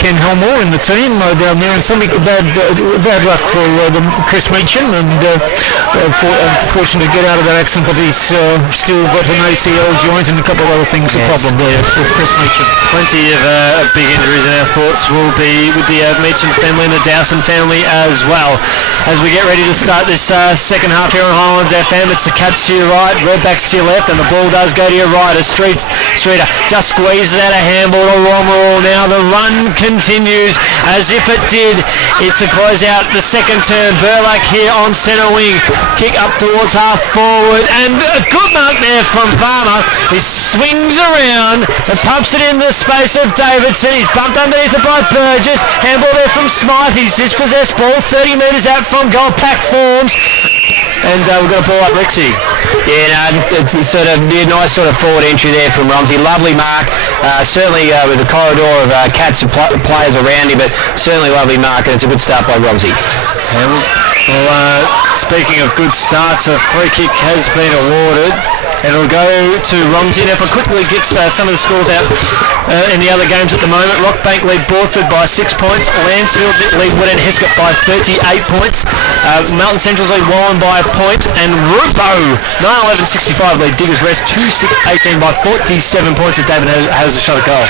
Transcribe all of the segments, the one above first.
Ken Helmore in the team down there, and some bad luck for Chris Meechan, and fortunate to get out of that accident, but he's still got an ACL joint and a couple of other things. A problem there with Chris Meechan. Plenty of big injuries, and our thoughts will be with the Meechan family and the Dowson family as well. As we get ready to start this second half here on Highlands FM, it's the Cats to your right, Redbacks to your left, and the ball does go to your right as Streeter just squeezes out a handball to Romerall. Now the run continues as if it did. It's a close out the second turn. Burlak here on centre wing. Kick up towards half forward, and a good mark there from Farmer. He swings around and pumps it in the space of Davidson. He's bumped underneath it by Burgess. Handball there from Smythe. He's dispossessed ball 30 metres out from goal. Pack forms. And we're going to pull up Rexy. Yeah, no, it's sort of a nice sort of forward entry there from Romsey. Lovely mark. Certainly with a corridor of Cats and players around him, but certainly lovely mark, and it's a good start by Romsey. Well, speaking of good starts, a free kick has been awarded. And it'll go to Romsey. Now, if I quickly get some of the scores out in the other games at the moment, Rockbank lead Broadford by 6 points. Lansfield lead Woodend Heskett by 38 points. Mountain Central's lead Wallen by a point. And Rupo, 9-11-65, lead Diggers Rest 2-6-18 by 47 points as David has a shot at goal.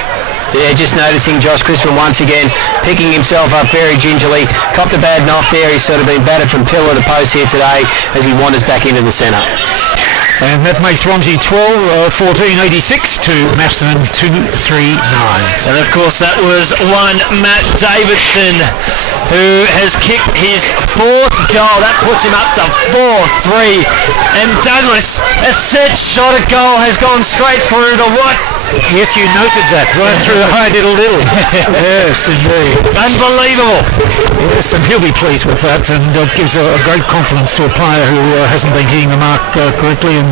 Yeah, just noticing Josh Crispin once again picking himself up very gingerly. Copped a bad knock there. He's sort of been battered from pillar to post here today as he wanders back into the centre. And that makes Romsey 1486 to Macedon 239. And of course that was one Matt Davidson, who has kicked his fourth goal. That puts him up to 4-3. And Douglas, a set shot at goal has gone straight through to what? Yes, you noted that. Right through the high diddle-diddle. Yes, indeed. Unbelievable. Yes, and he'll be pleased with that, and it gives a great confidence to a player who hasn't been hitting the mark correctly, and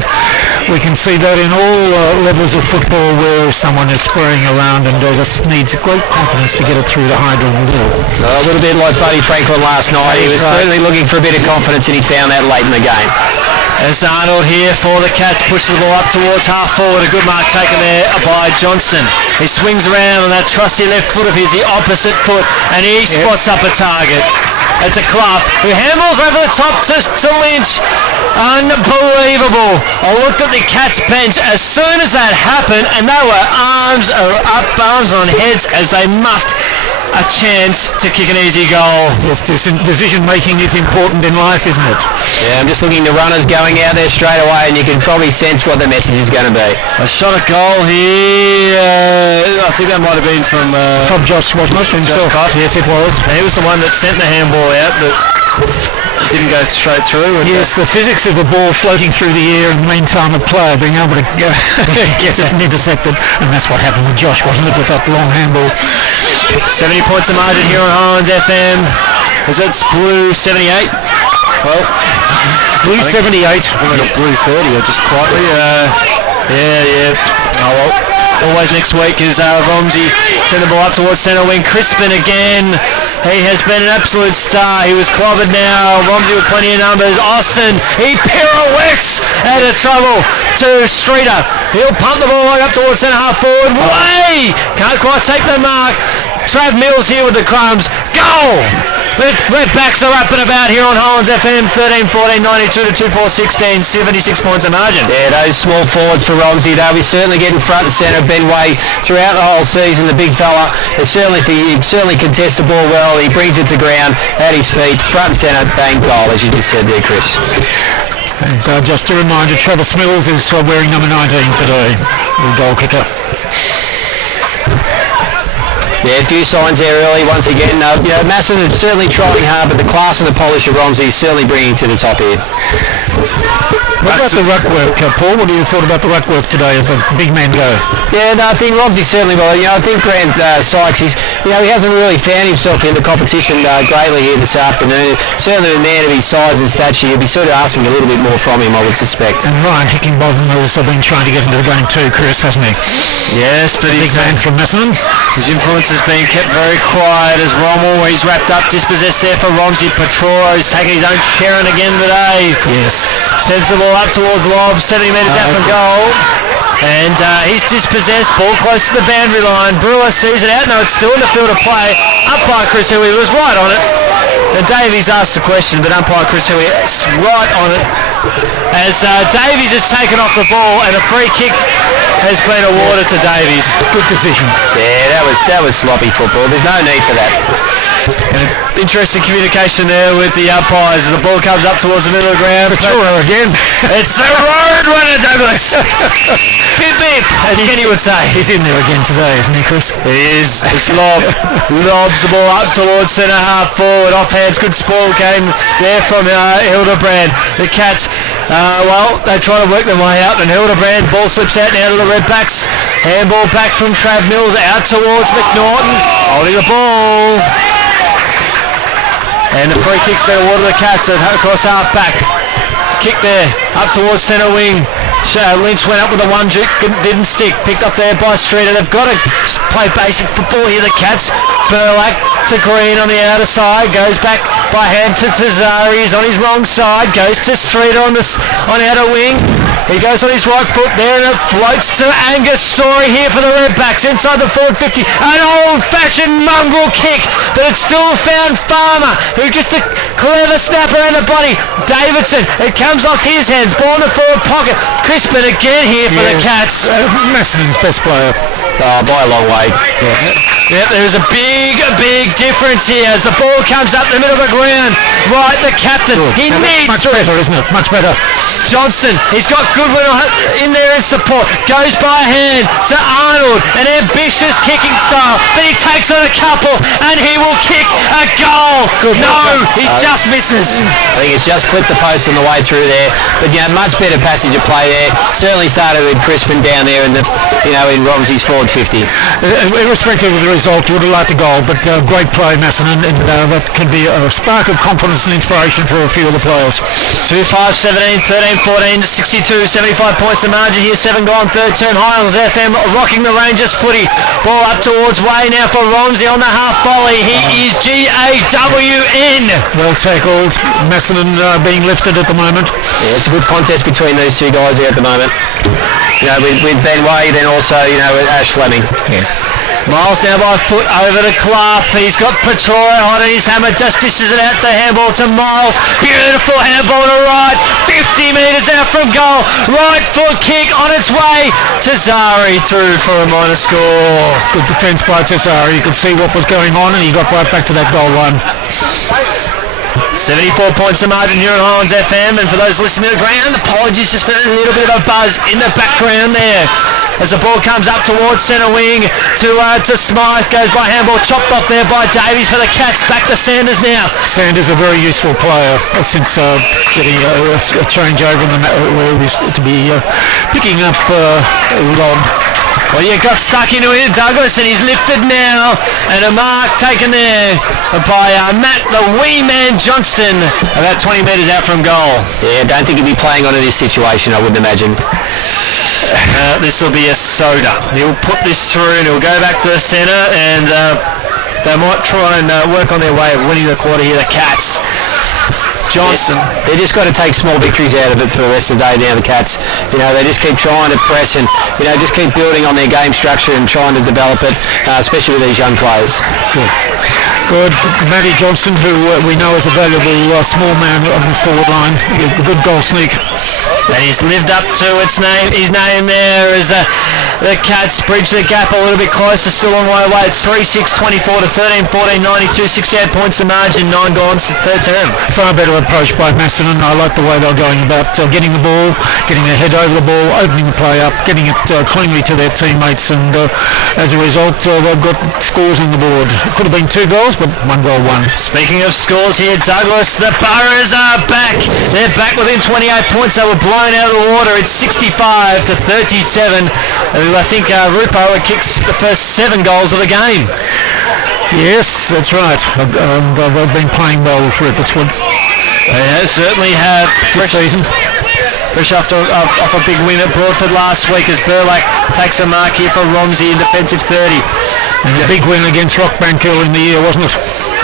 we can see that in all levels of football where someone is spraying around and just needs great confidence to get it through the high diddle-diddle. A little bit like Buddy Franklin last night. He was certainly looking for a bit of confidence, and he found that late in the game. As Arnold here for the Cats pushes the ball up towards half forward. A good mark taken there by Johnston. He swings around on that trusty left foot of his, the opposite foot, and he spots up a target. It's a Clough who handballs over the top to Lynch. Unbelievable. I looked at the Cats bench as soon as that happened, and they were arms on heads as they muffed a chance to kick an easy goal. Yes, decision making is important in life, isn't it? Yeah, I'm just looking at the runners going out there straight away, and you can probably sense what the message is going to be. A shot at goal here. I think that might have been from Josh, wasn't it? Josh Cott. Yes, it was. He was the one that sent the handball out, but it didn't go straight through. Yes, the physics of the ball floating through the air, and meantime a player being able to get it intercepted, and that's what happened with Josh, wasn't it, with that long handball. 70 points of margin here on Highlands FM. Is it Blue 78? Well, Blue 78. I think I got Blue 30, or just quietly. Yeah. Oh well. Always next week is Romsey. Send the ball up towards centre wing. Crispin again. He has been an absolute star. He was clobbered now. Romsey with plenty of numbers. Austin, he pirouettes out of trouble to Streeter. He'll pump the ball right up towards centre half forward. Way! Can't quite take the mark. Trav Mills here with the crumbs. Goal! Redbacks are up and about here on Highlands FM. 13-14, 92-2-4-16, 76 points of margin. Yeah, those small forwards for Romsey, they'll be certainly getting front and centre of Ben Way throughout the whole season. The big fella, he certainly contests the ball well. He brings it to ground at his feet, front and centre, bang, goal, as you just said there, Chris. And just a reminder, Travis Mills is wearing number 19 today, the goal kicker. Yeah, a few signs there early once again. Macedon is certainly trying hard, but the class and the polish of Romsey is certainly bringing to the top here. What about the ruck work, Paul? What do you thought about the ruck work today as a big man go? Yeah, no, I think Romsey certainly will. I think Grant Sykes, he hasn't really found himself in the competition greatly here this afternoon. Certainly a man of his size and stature, you'd be sort of asking a little bit more from him, I would suspect. And Ryan Hickingbottom has also been trying to get into the game too, Chris, hasn't he? Yes, but he's a big man from Macedon. His influence has been kept very quiet as Rommel, he's wrapped up, dispossessed there for Romsey. Petroro's taking his own Sharon again today. Yes. Sends the ball up towards Lob, 70 metres out from goal. And he's dispossessed, ball close to the boundary line. Brewer sees it out. No, it's still in the field of play. Umpire Chris Huey was right on it. And Davies asked the question, but umpire Chris Huey is right on it. As Davies has taken off the ball and a free kick has been awarded to Davies. Good decision. Yeah, that was sloppy football. There's no need for that. And interesting communication there with the umpires as the ball comes up towards the middle of the ground. Sure, again. It's the road runner, Douglas. Beep, beep, as Kenny would say. He's in there again today, isn't he, Chris? He is. It's lobs the ball up towards centre half forward. Offhands, good spoil came there from Hildebrand. The Cats, they try to work their way out, and Hildebrand, ball slips out now to the Redbacks. Handball back from Trav Mills out towards McNaughton. Holding the ball. And the free kick's been awarded to the Cats across half back. Kick there, up towards centre wing. Lynch went up with a one juke, didn't stick. Picked up there by Streeter. They've got to play basic football here, the Cats. Burlack to Green on the outer side. Goes back by hand to Tazari. He's on his wrong side. Goes to Streeter on outer wing. He goes on his right foot there and it floats to Angus Story here for the Redbacks inside the forward 50. An old-fashioned mongrel kick, but it's still found Farmer, who just a clever snap around the body. Davidson, it comes off his hands. Ball in the forward pocket. Crispin again here for the Cats. Macedon's best player. By a long way. Yeah, there's a big difference here as the ball comes up the middle of the ground. Right, the captain, he needs much better, isn't it? Much better. Johnston, he's got Goodwin in there in support. Goes by hand to Arnold, an ambitious kicking style, but he takes on a couple and he will kick a goal. He just misses. I think it's just clipped the post on the way through there, but much better passage of play there. Certainly started with Crispin down there in in Romsey's forward 50. Irrespective of the result, would have liked a goal, but great play, Macedon, and that can be a spark of confidence and inspiration for a few of the players. 2-5, 17, 13, 14 to 62, 75 points of margin here, 7 gone, third term. Highlands FM rocking the Rangers footy. Ball up towards Way now for Romsey on the half volley. He is GAWN. Well tackled. Macedon being lifted at the moment. Yeah, it's a good contest between these two guys here at the moment. With Ben Way, then also, with Ash Fleming. Yes. Miles now by foot over to Clough. He's got Petroria on his hammer. Just dishes it out the handball to Miles. Beautiful handball to right. 50 metres out from goal. Right foot kick on its way. Tazari through for a minor score. Good defence by Tazari. You could see what was going on and he got right back to that goal line. 74 points of margin here at Highlands FM, and for those listening to the ground, apologies just for a little bit of a buzz in the background there. As the ball comes up towards centre wing to Smythe, goes by handball, chopped off there by Davies for the Cats. Back to Sanders now. Sanders a very useful player since getting a change over in the where he was to be picking up Rob. Well, you got stuck into it, Douglas, and he's lifted now. And a mark taken there by Matt, the wee man Johnston, about 20 metres out from goal. Yeah, I don't think he'd be playing on in this situation, I wouldn't imagine. This will be a soda. He'll put this through and he'll go back to the centre, and they might try and work on their way of winning the quarter here, the Cats. Johnson. They just got to take small victories out of it for the rest of the day now, the Cats. They just keep trying to press and, just keep building on their game structure and trying to develop it, especially with these young players. Good. Matty Johnston, who we know is a valuable small man on the forward line. A good goal sneak. And he's lived up to his name there as the Cats bridge the gap a little bit closer, still on the way away. It's 3-6, 24 to 13, 14, 92, 68 points of margin, 9 gone, third term. Far better approach by Macedon. I like the way they're going about getting the ball, getting their head over the ball, opening the play up, getting it cleanly to their teammates, and as a result, they've got scores on the board. It could have been 2 goals, but 1 goal won. Speaking of scores here, Douglas, the Boroughs are back. They're back within 28 points. They were blown out of the water. It's 65 to 37. I think Rupo kicks the first 7 goals of the game. Yes, that's right. They've been playing well with Ruppertswood. They certainly have. This season. Fresh off a big win at Broadford last week as Burlack takes a mark here for Romsey in defensive 30. And a big win against Rockbank early in the year, wasn't it?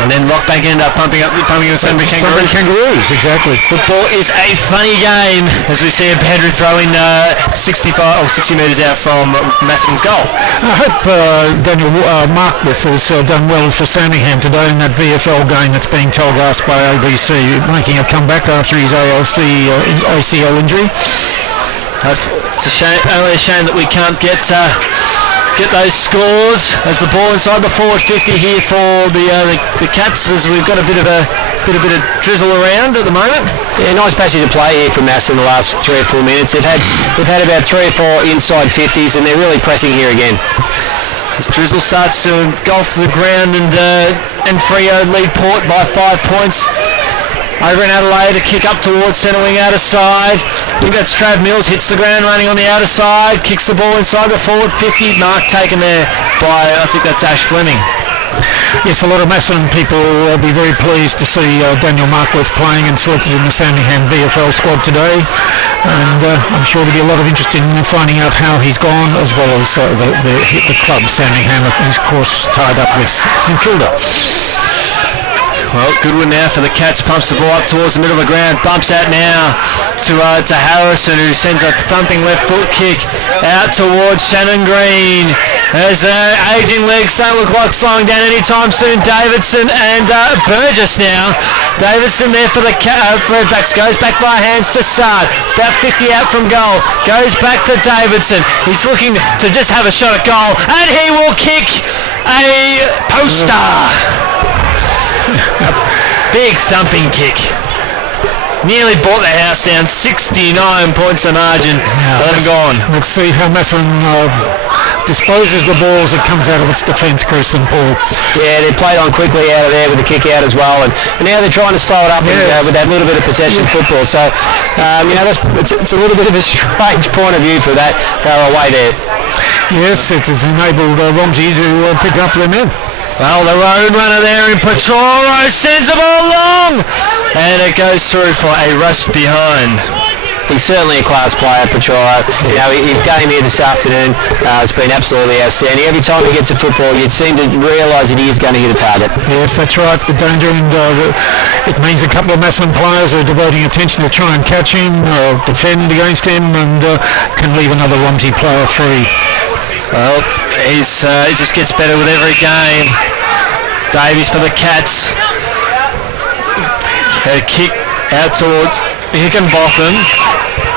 And then Rockbank ended up pumping the Sunbury Kangaroos. Kangaroos, exactly. Football is a funny game, as we see Andrew throwing 60 metres out from Macedon's goal. I hope Daniel Markwith has done well for Sandringham today in that VFL game that's being telegraphed by ABC, making a comeback after his ACL injury. It's only a shame that we can't get those scores as the ball inside the forward 50 here for the Cats, as we've got a bit of drizzle around at the moment. Yeah, nice passage of play here from Macedon in the last 3 or 4 minutes. They've had about 3 or 4 inside 50s, and they're really pressing here again. As drizzle starts to golf the ground, and Freo lead Port by 5 points. Over in Adelaide, a kick up towards centre wing outer side. I think that's Trav Mills, hits the ground running on the outer side, kicks the ball inside the forward 50. Mark taken there by, I think that's Ash Fleming. Yes, a lot of Macedon people will be very pleased to see Daniel Markwith playing and selected in the Sandringham VFL squad today. And I'm sure there'll be a lot of interest in finding out how he's gone, as well as the club, Sandringham, who's of course tied up with St Kilda. Well, good one now for the Cats. Pumps the ball up towards the middle of the ground. Bumps out now to Harrison, who sends a thumping left foot kick out towards Shannon Green. As aging legs don't look like slowing down anytime soon. Davidson and Burgess now. Davidson there for the Redbacks. Goes back by hands to Sard. About 50 out from goal. Goes back to Davidson. He's looking to just have a shot at goal. And he will kick a poster. A big thumping kick. Nearly brought the house down. 69 points the margin. Let him go on. Let's see how Macedon disposes the balls that comes out of its defence, Chris and Paul. Yeah, they played on quickly out of there with the kick out as well, and now they're trying to slow it up with that little bit of possession football. So, it's a little bit of a strange point of view for that. They're away there. Yes, it has enabled Romsey to pick up their men. Well, the road runner there in Petoro sends the ball long, and it goes through for a rush behind. He's certainly a class player, Petoro. You know, his game here this afternoon has been absolutely outstanding. Every time he gets a football, you'd seem to realise that he is going to hit a target. Yes, that's right. The danger, and it means a couple of Macedon players are devoting attention to try and catch him, defend against him, and can leave another Romsey player free. Well, he just gets better with every game. Davies for the Cats. A kick out towards Hickenbotham.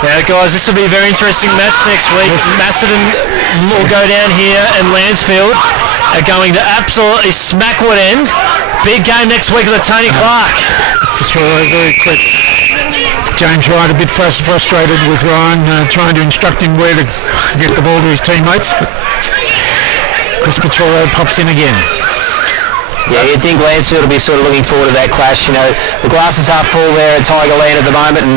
Now, guys, this will be a very interesting match next week. Macedon will go down here, and Lansfield are going to absolutely smack Wood End. Big game next week at the Tony Clark. That's right, very quick. James Wright a bit frustrated with Ryan trying to instruct him where to get the ball to his teammates. Chris Petoro pops in again. Yeah, you'd think Lansfield will be sort of looking forward to that clash. You know, the glass is half full there at Tigerland at the moment, and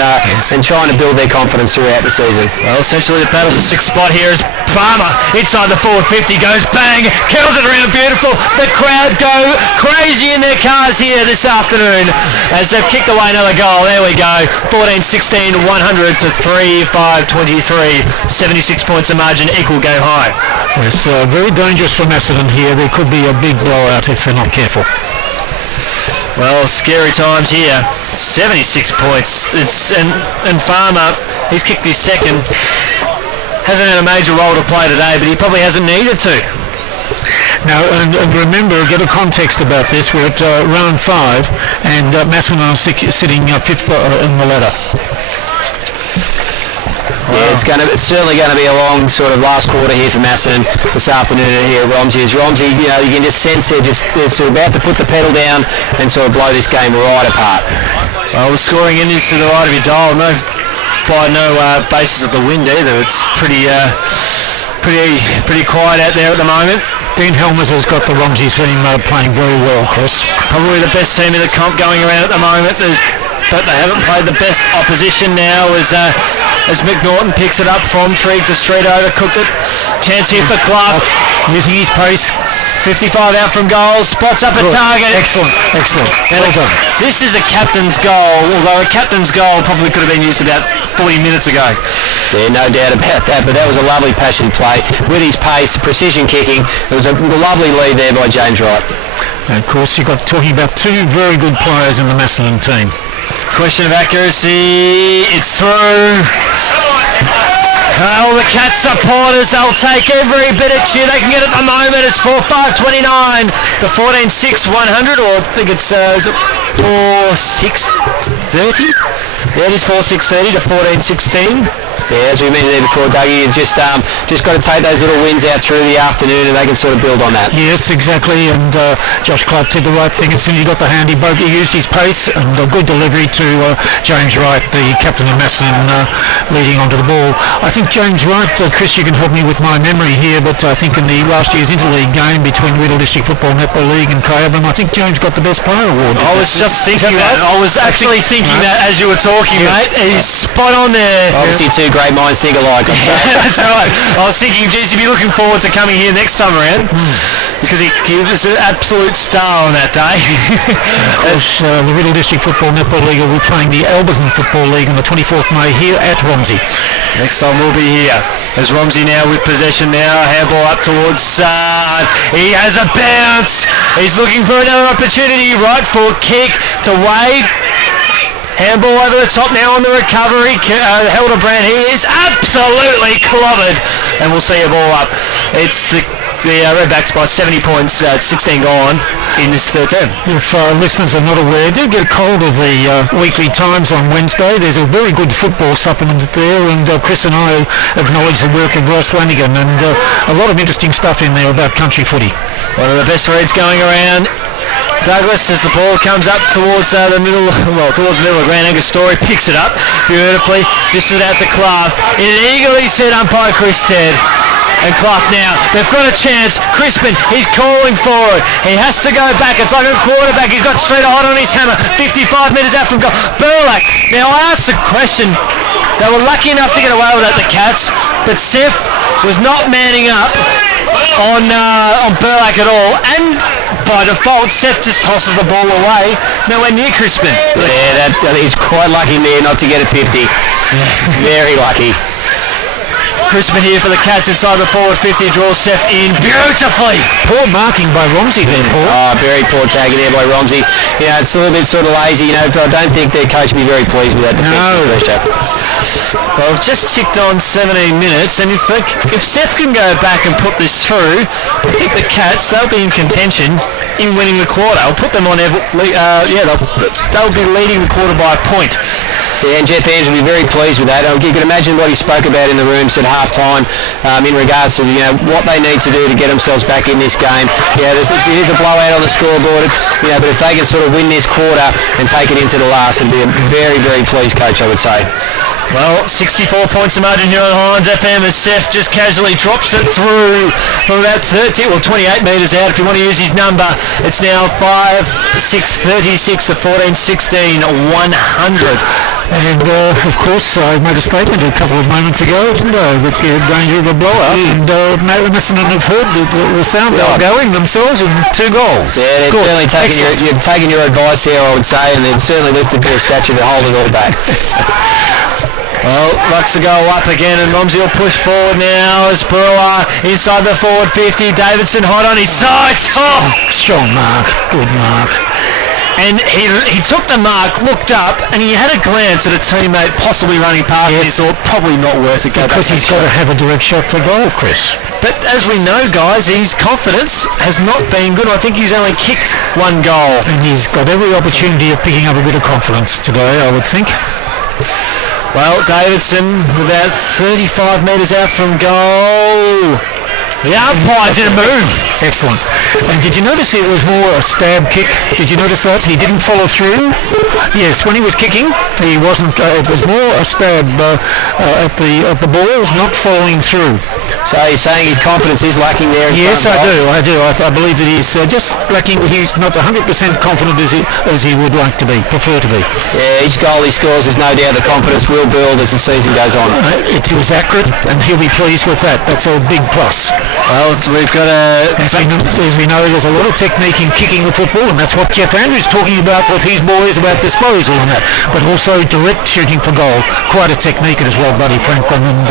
trying to build their confidence throughout the season. Well, essentially the battle for sixth spot here is Farmer inside the forward 50, goes bang, kills it around, beautiful. The crowd go crazy in their cars here this afternoon as they've kicked away another goal. There we go, 14-16, 100 to 3-5-23, 76 points of margin, equal game high. It's very dangerous for Macedon here. There could be a big blowout if they're not careful. Well, scary times here. 76 points. And Farmer, he's kicked his second. Hasn't had a major role to play today, but he probably hasn't needed to. Now, and remember, get a context about this. We're at round 5, and Macedon are sitting 5th in the ladder. Yeah, it's certainly going to be a long sort of last quarter here for Macedon this afternoon here at Romsey. As Romsey, you know, you can just sense they're sort of about to put the pedal down and sort of blow this game right apart. Well, the scoring end is to the right of your dial. No basis of the wind either. It's pretty quiet out there at the moment. Dean Helmers has got the Romsey team playing very well, Chris. Probably the best team in the comp going around at the moment. But they haven't played the best opposition now as as McNaughton picks it up from Trigg to Street, overcooked it. Chance here for Clark, using his pace. 55 out from goal, spots up a target. Excellent. Well done. This is a captain's goal, although a captain's goal probably could have been used about 40 minutes ago. Yeah, no doubt about that, but that was a lovely passionate play with his pace, precision kicking. It was a lovely lead there by James Wright. And of course, you've got talking about two very good players in the Macedon team. Question of accuracy, it's through. Oh, the Cats supporters, they'll take every bit of cheer they can get at the moment. It's 4-5-29 to 14-6, 100, or I think it's 4-6-30. Yeah, it is 4-6-30 to 14-16. Yeah, as we mentioned there before, Dougie, you've just got to take those little wins out through the afternoon and they can sort of build on that. Yes, exactly, and Josh Clark did the right thing as soon as he got the handy boat. He used his pace and a good delivery to James Wright, the captain of Macedon, leading onto the ball. I think James Wright, Chris, you can help me with my memory here, but I think in the last year's interleague game between Riddell District Football Netball League and Craven, I think James got the best player award. I was just thinking that. I was actually thinking that as you were talking, mate. He's spot on there. Obviously two great minds think alike. That's right. I was thinking, geez, he'd be looking forward to coming here next time around because he was an absolute star on that day. Of course, the Riddell District Football Netball League will be playing the Alberton Football League on the 24th May here at Romsey. Next time we'll be here. As Romsey now with possession now, handball up towards he has a bounce. He's looking for another opportunity. Right foot kick to Wade. Handball over the top now on the recovery. Hildebrand, he is absolutely clobbered. And we'll see a ball up. It's the Redbacks by 70 points, 16 gone in this third term. If listeners are not aware, do get a hold of the Weekly Times on Wednesday. There's a very good football supplement there, and Chris and I acknowledge the work of Ross Lanigan, and a lot of interesting stuff in there about country footy. One of the best reads going around. Douglas, as the ball comes up towards the middle of Grand Angus Story, picks it up beautifully, dishes it out to Clark. In an eagerly set umpire Chris Stead. And Clark now, they've got a chance. Crispin, he's calling for it. He has to go back. It's like a quarterback. He's got straight hot on his hammer. 55 metres out from goal. Burlack. Now I asked the question. They were lucky enough to get away with it, the Cats, but Seth was not manning up on Burlack at all, and by default Seth just tosses the ball away, nowhere near Crispin. Yeah, that he's quite lucky there not to get a 50. Very lucky. Crispin here for the Cats inside the forward 50, draws Seth in beautifully. Poor marking by Romsey there, Paul. Oh, very poor tagging there by Romsey. You know, it's a little bit sort of lazy, you know, but I don't think their coach will be very pleased with that defensive pressure. Well, we've just ticked on 17 minutes, and if Seth can go back and put this through, I think the Cats, they'll be in contention in winning the quarter. I'll put them on, they'll be leading the quarter by a point. Yeah, and Jeff Andrews will be very pleased with that. You can imagine what he spoke about in the rooms at half-time in regards to what they need to do to get themselves back in this game. Yeah, it is a blowout on the scoreboard, but if they can sort of win this quarter and take it into the last, it'll be a very, very pleased coach, I would say. Well, 64 points the margin here on Highlands FM as Seth just casually drops it through from about 28 metres out. If you want to use his number, it's now 5-6-36 to 14-16, 100. And of course, I made a statement a couple of moments ago, didn't I, that the danger of a blowout, and Macedon have heard the sound they are going themselves in 2 goals. Yeah, they've certainly taken your advice here, I would say, and they've certainly lifted their statue to hold it all back. Well, Lux will go up again, and Romsey will push forward now as Brewer inside the forward 50. Davidson hot on his sights. Oh, strong mark, good mark. And he took the mark, looked up, and he had a glance at a teammate possibly running past him. He thought, probably not worth it. Because he's got to have a direct shot for goal, Chris. But as we know, guys, his confidence has not been good. I think he's only kicked 1 goal. And he's got every opportunity of picking up a bit of confidence today, I would think. Well, Davidson about 35 metres out from goal. The umpire didn't move. Excellent. And did you notice it was more a stab kick? Did you notice that? He didn't follow through? Yes, when he was kicking, he wasn't, it was more a stab at the ball, not following through. So you're saying his confidence is lacking there? Yes, I do. I believe that he's just lacking, he's not 100% confident as he would like to be, prefer to be. Yeah, each goal he scores, there's no doubt the confidence will build as the season goes on. It was accurate, and he'll be pleased with that. That's a big plus. Well, we've got as we know, there's a lot of technique in kicking the football, and that's what Jeff Andrews is talking about with his boys about disposal and that. But also direct shooting for goal. Quite a technique as well, Buddy Franklin and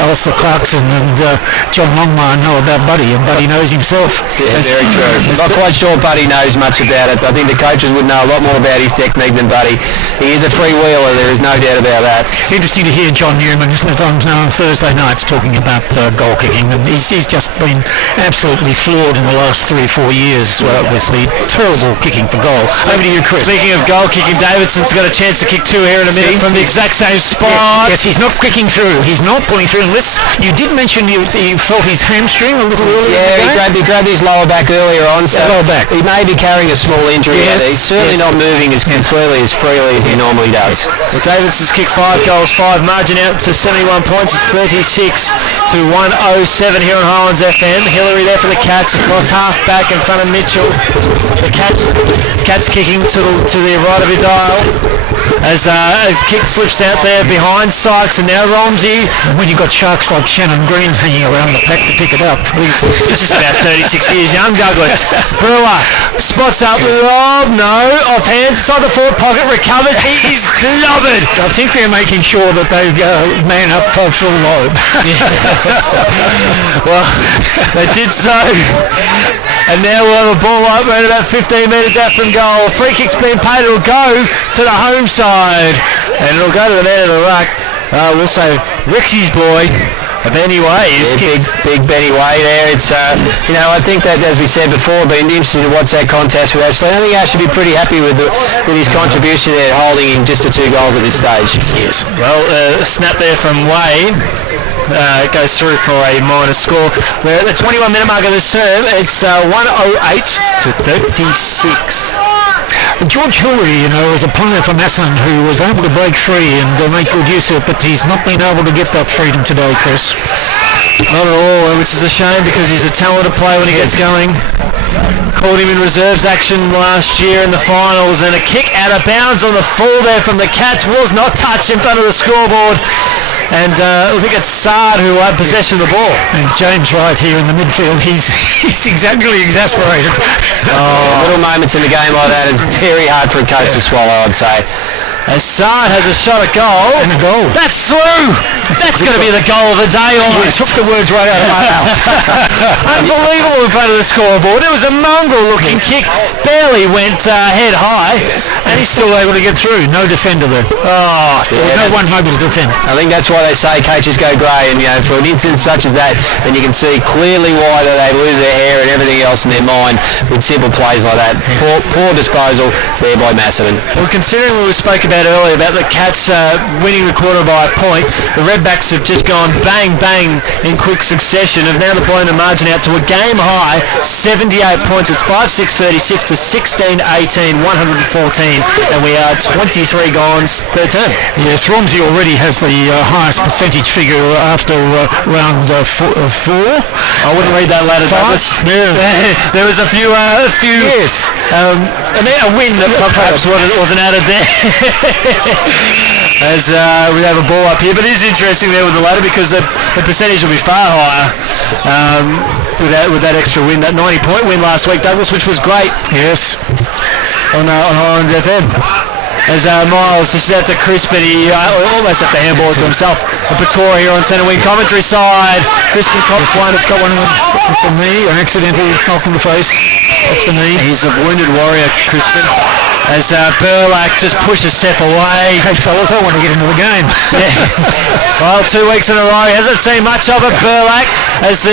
Alistair Clarkson and John Longmire know about Buddy, and Buddy knows himself. Yeah, very true. Not quite sure Buddy knows much about it. I think the coaches would know a lot more about his technique than Buddy. He is a free-wheeler, there is no doubt about that. Interesting to hear John Newman, isn't it, on Thursday nights talking about goal kicking, and he's just been absolutely floored in the last 3 or 4 years with the terrible kicking for goal. Over to you, Chris. Speaking of goal kicking, Davidson's got a chance to kick 2 here in a minute from the exact same spot. Yes, he's not kicking through. He's not pulling through unless you did mention you felt his hamstring a little earlier. Yeah, he grabbed his lower back earlier on. So lower back. He may be carrying a small injury. Yes, he's certainly not moving as completely as freely as he normally does. Well, Davidson's kicked 5 goals, 5 margin out to 71 points. It's 36 to 107 here on Highlands FM. Hillary there for the Cats across half back in front of Mitchell. The Cats kicking to the right of your dial as a kick slips out there behind Sykes, and now Romsey. When you've got sharks like Shannon Green hanging around the pack to pick it up, he's just about 36 years young, Douglas. Brewer spots up, Rob, no, off hands inside the forward pocket, recovers, he is clobbered. I think they're making sure that they man up for full load. Well, they did so. And now we'll have a ball up around about 15 metres out from goal. Free kick's been paid. It'll go to the home side. And it'll go to the man in the ruck. We'll say Rixie's boy. Benny Way is big Benny Way there. It's I think that, as we said before, being interested to watch that contest with Ashley. I think Ash should be pretty happy with his contribution there, holding in just the 2 goals at this stage. Yes. Well, snap there from Way. It goes through for a minor score. We're at the 21-minute mark of this term. It's 108 to 36. George Hillary, is a player for Macedon who was able to break free and make good use of it, but he's not been able to get that freedom today, Chris. Not at all, which is a shame because he's a talented player when he gets going. Called him in reserves action last year in the finals, and a kick out of bounds on the full there from the Cats was not touched in front of the scoreboard. And I think it's Sard who had possession of the ball. And James Wright here in the midfield, he's exactly exasperated. Little moments in the game like that, it's very hard for a coach to swallow, I'd say. As Sard has a shot at goal. And a goal. That's through! That's going to be the goal of the day almost. You took the words right out of my mouth. Unbelievable in front of the scoreboard. It was a mongrel-looking kick. Barely went head high. And he's still able to get through. No defender there. No one able to defend. I think that's why they say coaches go grey. And, for an instance such as that, then you can see clearly why they lose their hair and everything else in their mind with simple plays like that. Poor disposal there by Macedon. Well, considering what we spoke about earlier about the Cats winning the quarter by a point, the Redbacks have just gone bang, bang in quick succession, have now blown the margin out to a game high 78 points. It's 5-6-36 to 16-18, 114, and we are 23 gone third term. Yes, Romsey already has the highest percentage figure after round 4. I wouldn't read that ladder, Douglas. Yeah. There was a few yes. A win that perhaps wasn't added there. As we have a ball up here, but it is interesting there with the ladder because the percentage will be far higher with that extra win, that 90-point win last week, Douglas, which was great. Yes. On Highlands FM. As Miles dishes out to Crispin, he almost had to handball it to himself. A Patora here on centre wing commentary side. Crispin cops one, it's got one from me, an accidental knock in the face off the knee. He's a wounded warrior, Crispin. As Burlack just pushes Seth away. Hey fellas, I want to get into the game. Yeah. Well, 2 weeks in a row, he hasn't seen much of it, Burlack. as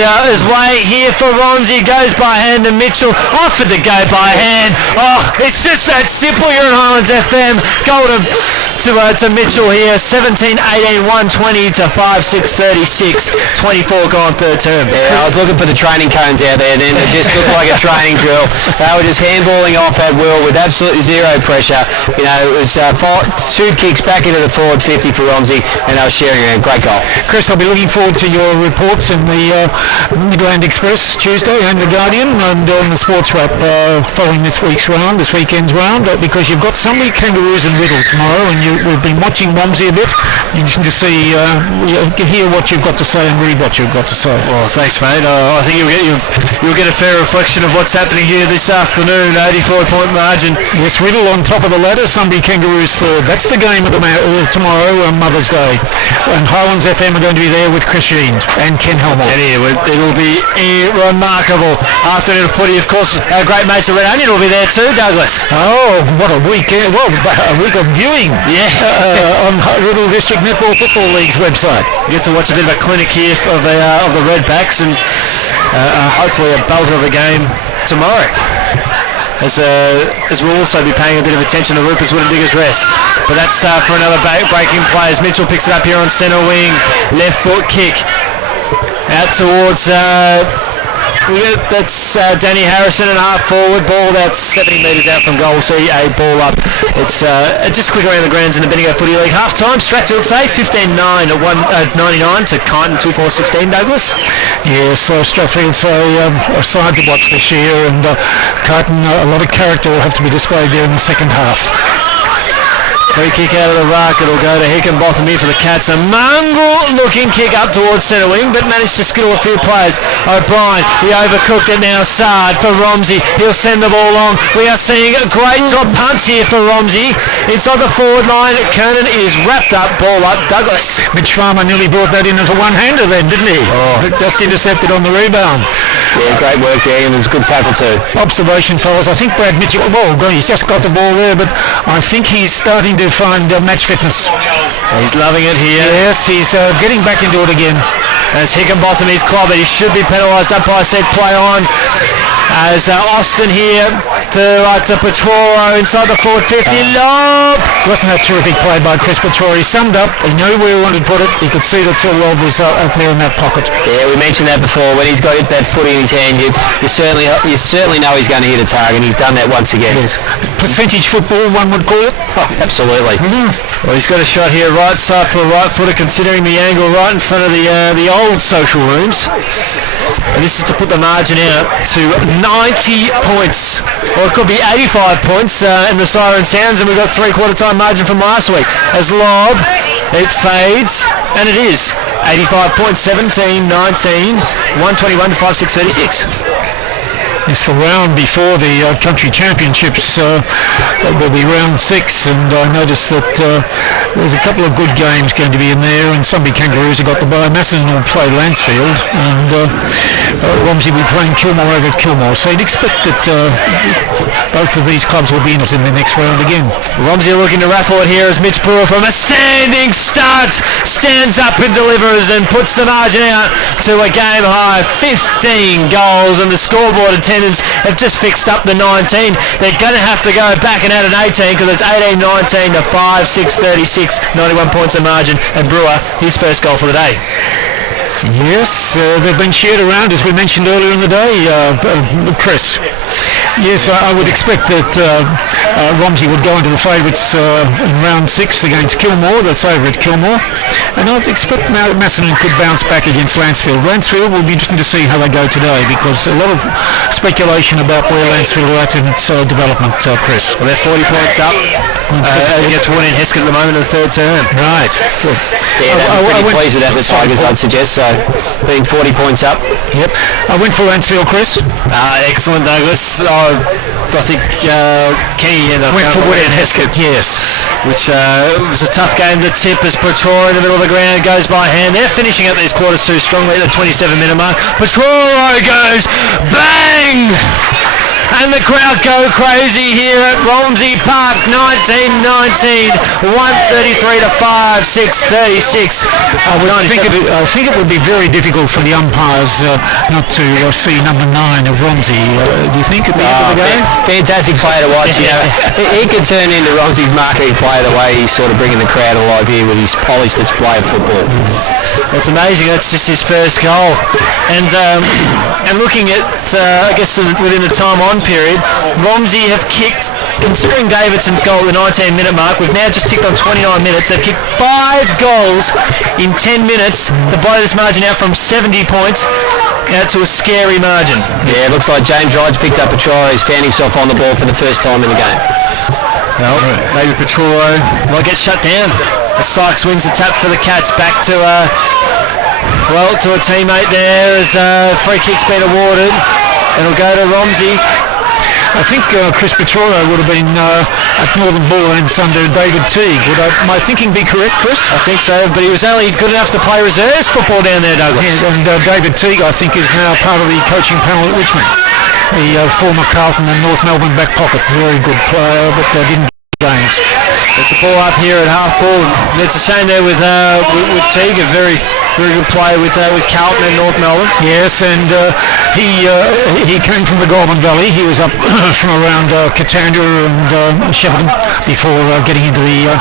way here for Romsey, goes by hand to Mitchell, offered to go by hand. Oh, it's just that simple. You're on Highlands FM. Goal to Mitchell here, 17-18, 120 to 5-6-36, 24 gone third term. Yeah, I was looking for the training cones out there then. It just looked like a training drill. They were just handballing off at will with absolutely zero pressure. You know, it was 2 kicks back into the forward 50 for Romsey, and they were sharing a great goal. Chris, I'll be looking forward to your reports in the Midland Express Tuesday and the Guardian, and on the Sports Wrap following this weekend's round, because you've got Sunday Kangaroos and Riddell tomorrow, and we've been watching Romsey a bit. You can just see, hear what you've got to say and read what you've got to say. Well, thanks, mate. I think you'll get a fair reflection of what's happening here this afternoon. 84-point margin. Yes, Riddell on top of the ladder, Sunday Kangaroos third. That's the game of tomorrow on Mother's Day. And Highlands FM are going to be there with Chris Sheen and Ken Helmore. It'll be remarkable. Afternoon of footy, of course. Our great mates at Red Onion will be there too, Douglas. Oh, what a weekend. Well, a week of viewing. Yeah. On Riddell District Netball Football League's website. You get to watch a bit of a clinic here of the Redbacks, and hopefully a belter of a game tomorrow. As we'll also be paying a bit of attention to Rupert's Wood and Diggers Rest. But that's for another breaking play as Mitchell picks it up here on centre wing. Left foot kick out towards... that's Danny Harrison and half forward, ball about 70 metres out from goal. See a ball up. It's just quick around the grounds in the Bendigo Footy League. Half time, Strathfield say 15-9 at 199 to Kyneton 2-4-16. Douglas. Yes, Strathfield say a side to watch this year, and Kyneton, a lot of character will have to be displayed there in the second half. Free kick out of the ruck. It'll go to Hickenbotham here for the Cats. A mongrel-looking kick up towards centre wing, but managed to skittle a few players. O'Brien, he overcooked it now. Sard for Romsey. He'll send the ball long. We are seeing great drop punts here for Romsey. Inside the forward line, Kernan is wrapped up. Ball up, Douglas. Mitch Farmer nearly brought that in as a one-hander then, didn't he? Oh. Just intercepted on the rebound. Yeah, great work there, and it was a good tackle too. Observation, fellas. I think Brad Mitchell, he's just got the ball there, but I think he's starting to find match fitness. He's loving it here. Yes, he's getting back into it again. As Hickenbotham is clobbered, he should be penalised. Umpire said play on. As Austin here to Petroro inside the forward 50. Lob! Wasn't that terrific play by Chris Petroro? He summed up. He knew where he wanted to put it. He could see that Phil Lobb was up there in that pocket. Yeah, we mentioned that before. When he's got that footy in his hand, you certainly know he's going to hit a target. He's done that once again. Yes. Percentage football, one would call it. Oh, absolutely. Mm-hmm. Well, he's got a shot here, right side for a right footer, considering the angle right in front of the old social rooms. And this is to put the margin out to 90 points. Or it could be 85 points in the siren sounds, and we've got three-quarter time margin from last week. As Lob, it fades, and it is 85 points, 17, 19, 121 to 5-6-36. It's the round before the country championships. Will be round 6, and I noticed that there's a couple of good games going to be in there, and Sunday Kangaroos have got the bye. Macedon will play Lansfield, and Romsey will be playing Kilmore over at Kilmore. So you'd expect that both of these clubs will be in it in the next round again. Romsey looking to raffle it here as Mitch Brewer from a standing start stands up and delivers and puts the margin out to a game high 15 goals, and the scoreboard attendance have just fixed up the 19. They're going to have to go back and add an 18 because it's 18-19 to 5-6-36, 91 points of margin, and Brewer, his first goal for the day. Yes, they've been shared around, as we mentioned earlier in the day, Chris. Yes, I would expect that Romsey would go into the favourites in round 6 against Kilmore. That's over at Kilmore. And I'd expect Macedon could bounce back against Lansfield. Lansfield will be interesting to see how they go today, because a lot of speculation about where Lansfield are at in its development, Chris. Well, they're 40 points up against Warren Heskett at the moment in the third term. Right. Good. Yeah, I'm pretty pleased with that, the Tigers, I'd suggest. So being 40 points up. Yep. I went for Lansfield, Chris. Excellent, Douglas. I think Kenny ended up went for Warren Heskett, yes. Which was a tough game to tip as Petroro in the middle of the ground goes by hand. They're finishing up these quarters too strongly at the 27-minute mark. Petroro goes bang! and the crowd go crazy here at Romsey Park. 1919, 133 to 5, 6:36. I think it would be very difficult for the umpires not to see number 9 of Romsey. Do you think at the end of the game? Fantastic player to watch. You know, he could turn into Romsey's marquee player the way he's sort of bringing the crowd alive here with his polished display of football. It's amazing. That's just his first goal. And looking at, I guess, within the time on period, Romsey have kicked, considering Davidson's goal at the 19-minute mark, we've now just ticked on 29 minutes. They've kicked 5 goals in 10 minutes to blow this margin out from 70 points out to a scary margin. Yeah, it looks like James Wright's picked up a try. He's found himself on the ball for the first time in the game. Well, maybe Petrolo might get shut down. Sykes wins the tap for the Cats. Back to to a teammate there as free kick's been awarded. It'll go to Romsey. I think Chris Petrolo would have been at Northern Bulllands under David Teague. Would my thinking be correct, Chris? I think so, but he was only good enough to play reserves football down there, Douglas. Yeah, and David Teague, I think, is now part of the coaching panel at Richmond. The former Carlton and North Melbourne back pocket. Very good player, but didn't get games. There's the ball up here at half ball. It's a shame there with Teague, a very good player with Carlton and North Melbourne. Yes, and he came from the Goulburn Valley. He was up from around Katanga and Shepparton before getting into the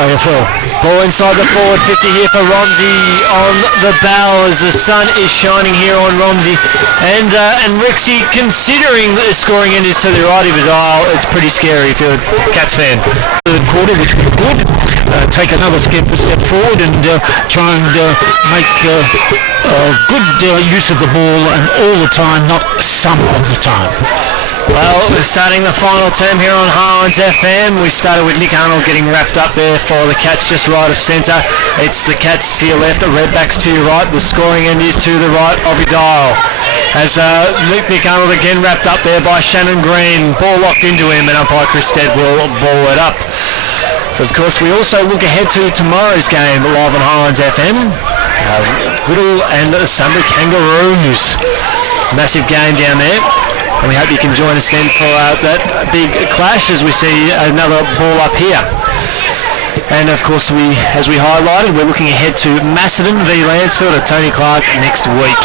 AFL. Ball inside the forward 50 here for Romsey on the bow as the sun is shining here on Romsey. And Rixie, considering that the scoring end is to the right of the dial, it's pretty scary if you're a Cats fan. Third quarter, which was good. Take another step forward and try and make good use of the ball and all the time, not some of the time. Well, we're starting the final term here on Highlands FM. We started with Nick Arnold getting wrapped up there for the Cats just right of centre. It's the Cats to your left, the Redbacks to your right. The scoring end is to the right of your dial. As Nick Arnold again wrapped up there by Shannon Green. Ball locked into him and umpire Chris Stead will ball it up. So of course we also look ahead to tomorrow's game live on Highlands FM. Riddell and the Sunbury Kangaroos. Massive game down there. And we hope you can join us then for that big clash as we see another ball up here. And of course, as we highlighted, we're looking ahead to Macedon v Lansfield at Tony Clark next week.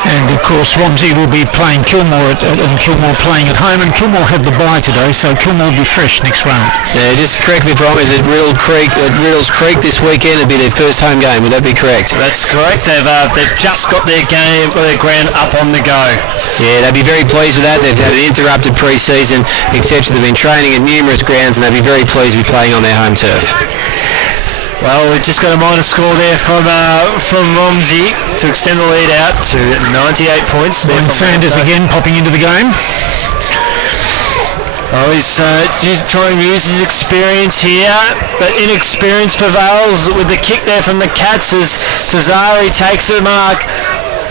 And of course Romsey will be playing Kilmore and Kilmore playing at home, and Kilmore have the bye today, so Kilmore will be fresh next round. Yeah, just correct me if I'm wrong, is it Riddell's Creek this weekend? It'll be their first home game, would that be correct? That's correct. They've just got their ground up on the go. Yeah, they'll be very pleased with that. They've had an interrupted pre-season, etc. They've been training at numerous grounds and they'll be very pleased to be playing on their home turf. Well, we've just got a minor score there from Romsey to extend the lead out to 98 points. And Sanders again popping into the game. Oh, he's trying to use his experience here, but inexperience prevails with the kick there from the Cats as Tazari takes the mark.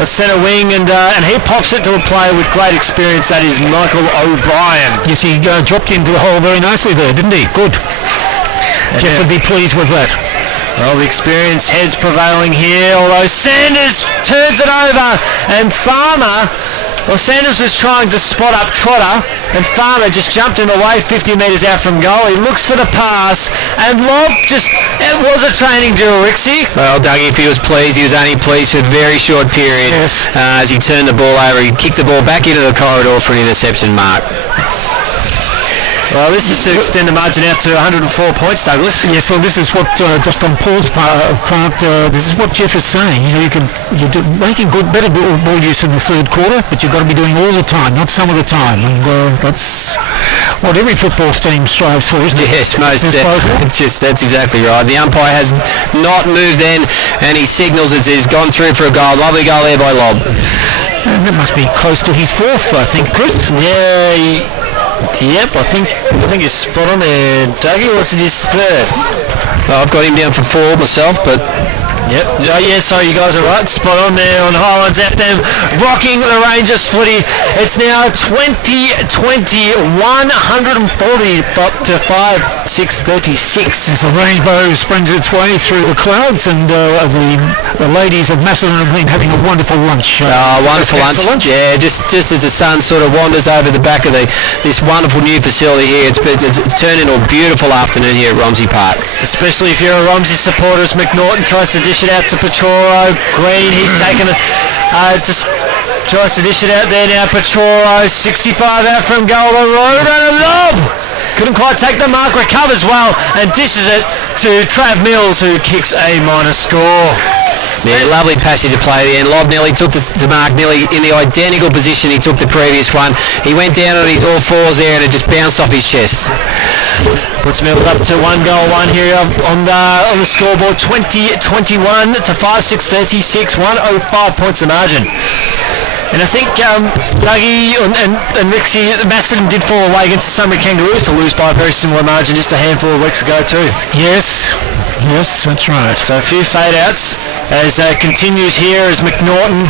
A centre wing and he pops it to a player with great experience. That is Michael O'Brien. Yes, he dropped into the hole very nicely there, didn't he? Good. Jeff would be pleased with that. Well, the experience heads prevailing here, although Sanders turns it over and Sanders was trying to spot up Trotter and Farmer just jumped him away 50 metres out from goal. He looks for the pass and Lob it was a training drill, Rixie. Well, Dougie, if he was pleased, he was only pleased for a very short period. Yes. As he turned the ball over. He kicked the ball back into the corridor for an interception mark. Well, this is to extend the margin out to 104 points, Douglas. Yes, well, this is what, just on Paul's part, this is what Jeff is saying. You know, you're making better ball use in the third quarter, but you've got to be doing all the time, not some of the time. And that's what every football team strives for, isn't it? Yes, most definitely. That's exactly right. The umpire has not moved then, and he signals it. He's gone through for a goal. Lovely goal there by Lob. And that must be close to his fourth, I think, Chris. Yeah. Yep, I think you're spot on there, Dougie. What's his third? Well, I've got him down for 4 myself, but Yep. Sorry, you guys are right. Spot on there on Highlands FM. Rocking the Rangers footy. It's now 20-20, 140 up to 5-6-36. As the rainbow springs its way through the clouds, and the ladies of Macedon have been having a wonderful lunch. Wonderful lunch. Yeah, just as the sun sort of wanders over the back of this wonderful new facility here, it's turned into a beautiful afternoon here at Romsey Park. Especially if you're a Romsey supporter, as McNaughton tries to dish it out to Pachoro. Green, he's taken it, just tries to dish it out there now. Pachoro, 65 out from goal. The road and a lob. Couldn't quite take the mark, recovers well and dishes it to Trav Mills, who kicks a minor score. Yeah, lovely passage of play there. And Lob nearly took to mark nearly in the identical position he took the previous one. He went down on his all fours there and it just bounced off his chest. Puts Mills up to 1-1 here on the scoreboard. 20-21 to 5-6-36, 105 points the margin. And I think Dougie and Rixie, Macedon did fall away against the Sunbury Kangaroos to lose by a very similar margin just a handful of weeks ago too. Yes, that's right. So a few fade-outs as continues here as McNaughton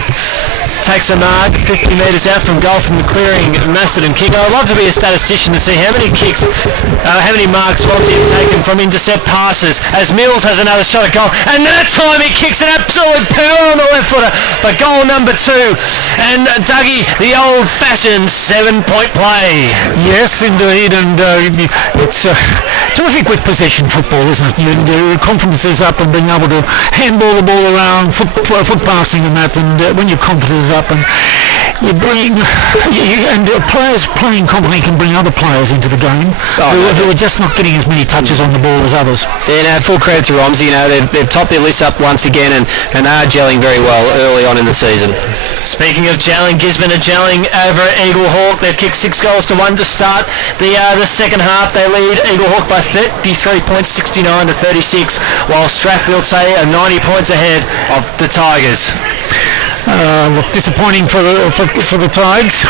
takes a mark 50 metres out from goal from the clearing Macedon kick. I'd love to be a statistician to see how many kicks, how many marks Romsey have taken from intercept passes as Mills has another shot at goal, and that time he kicks an absolute power on the left footer for goal number 2. And Dougie, the old-fashioned 7-point play. Yes, indeed, and it's terrific with possession football, isn't it? Your confidence is up and being able to handball the ball around, foot passing and that, and when your confidence is up and you bring, players playing confidently can bring other players into the game who are just not getting as many touches on the ball as others. Yeah, full credit to Romsey. They've topped their list up once again and they are gelling very well early on in the season. Speaking of gelling, Gisborne are gelling over at Eagle Hawk. They've kicked 6 goals to 1 to start the second half. They lead Eagle Hawk by 33 points, 69 to 36, while Strathfield say are 90 points ahead of the Tigers. Disappointing for the Tigers.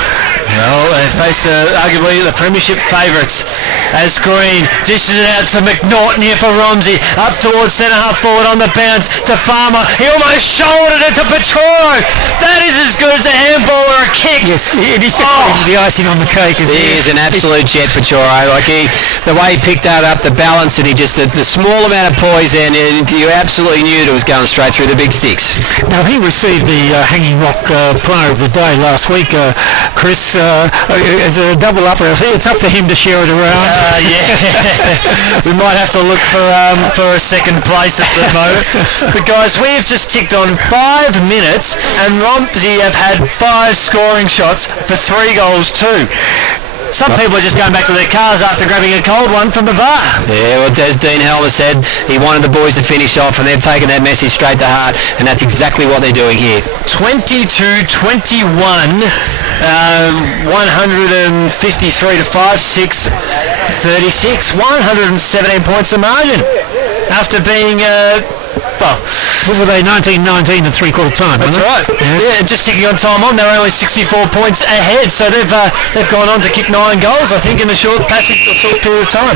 Well, they face arguably the premiership favourites as Green dishes it out to McNaughton here for Romsey. Up towards centre half forward on the bounce to Farmer. He almost shouldered it to Petoro. That is as good as a handball or a kick. Yes, it is the icing on the cake. He is an absolute jet, Petoro. The way he picked that up, the balance, and he just the small amount of poise, and you absolutely knew it was going straight through the big sticks. Now he received the Hanging Rock Player of the Day last week, Chris, as a double up. It's up to him to share it around. We might have to look for a second place at the moment. But guys, we have just ticked on 5 minutes, and Romsey have had 5 scoring shots for 3 goals too. Some people are just going back to their cars after grabbing a cold one from the bar. Yeah, well, as Dean Helmer said, he wanted the boys to finish off, and they've taken that message straight to heart, and that's exactly what they're doing here. 22-21, 153 to 5-6-36, 117 points of margin after being... what were they, 19-19 at three-quarter time? That's right. Yes. Yeah, just ticking on time on, they're only 64 points ahead, so they've gone on to kick 9 goals, I think, in a short period of time.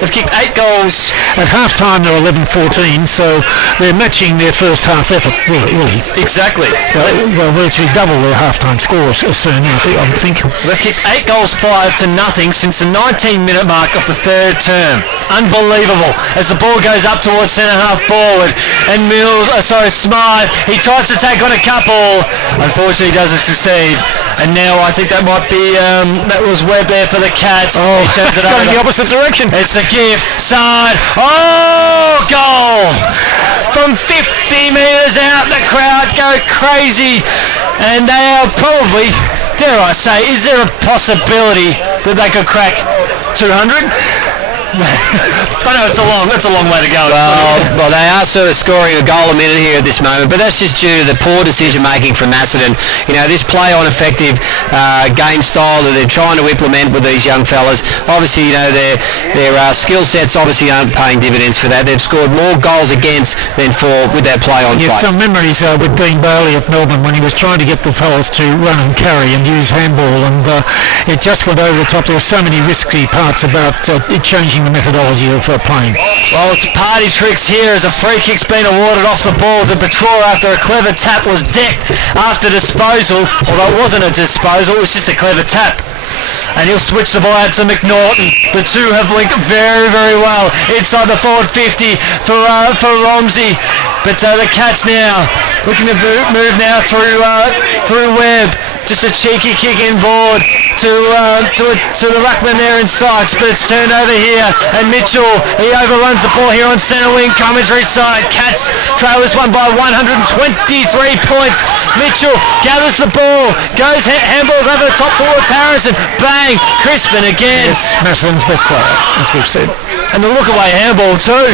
They've kicked 8 goals. At half-time, they're 11-14, so they're matching their first half effort, really. Exactly. They'll virtually double their half-time scores soon, I think. They've kicked 8 goals 5-0 since the 19-minute mark of the third term. Unbelievable. As the ball goes up towards centre-half forward, and Smythe, he tries to take on a couple, unfortunately doesn't succeed, and now I think that might be that was Webb there for the Cats. He turns it going the opposite direction. It's a gift, side, goal from 50 metres out. The crowd go crazy, and they are probably, dare I say, is there a possibility that they could crack 200? I know it's a long way to go. Well, they are sort of scoring a goal a minute here at this moment, but that's just due to the poor decision making from Macedon. This play-on effective game style that they're trying to implement with these young fellas. Obviously, their skill sets obviously aren't paying dividends for that. They've scored more goals against than for with that play-on play. Some memories with Dean Bailey at Melbourne when he was trying to get the fellas to run and carry and use handball, and it just went over the top. There were so many risky parts about it changing changing the methodology of playing. Well, it's party tricks here as a free kick's been awarded off the ball to Petrora after a clever tap was decked after disposal, although it wasn't a disposal, it was just a clever tap. And he'll switch the ball out to McNaughton. The two have linked very, very well inside the forward 50 for Romsey. But the Cats now looking to move now through Webb. Just a cheeky kick inboard to the ruckman there in Sykes, but it's turned over here, and Mitchell, he overruns the ball here on centre wing, commentary side. Cats trail this one by 123 points. Mitchell gathers the ball, goes handballs over the top towards Harrison. Bang! Crispin again. Yes, Macedon's best player, as we've said. And the look away handball too.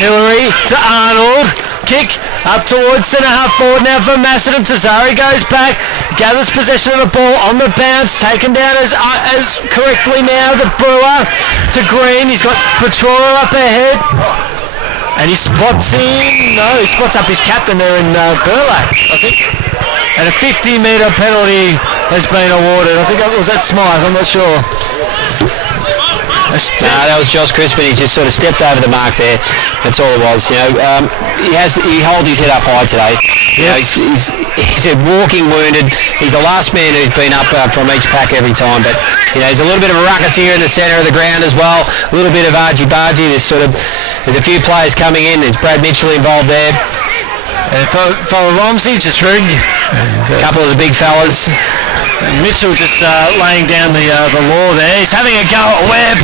Hillary to Arnold. Kick up towards centre half forward now for Macedon. Tazari goes back, gathers possession of the ball on the bounce, taken down as correctly now the Brewer to Green. He's got Petrora up ahead, and he spots up his captain there in Burlak, I think. And a 50-metre penalty has been awarded. I think was that Smythe, I'm not sure. No, that was Josh Crispin. He just sort of stepped over the mark there. That's all it was. He holds his head up high today. Yes. He's walking wounded. He's the last man who's been up from each pack every time. But there's a little bit of a ruckus here in the centre of the ground as well. A little bit of argy-bargy. There's a few players coming in. There's Brad Mitchell involved there. And for Romsey, just ring. A couple of the big fellas. And Mitchell just laying down the law there. He's having a go at Webb.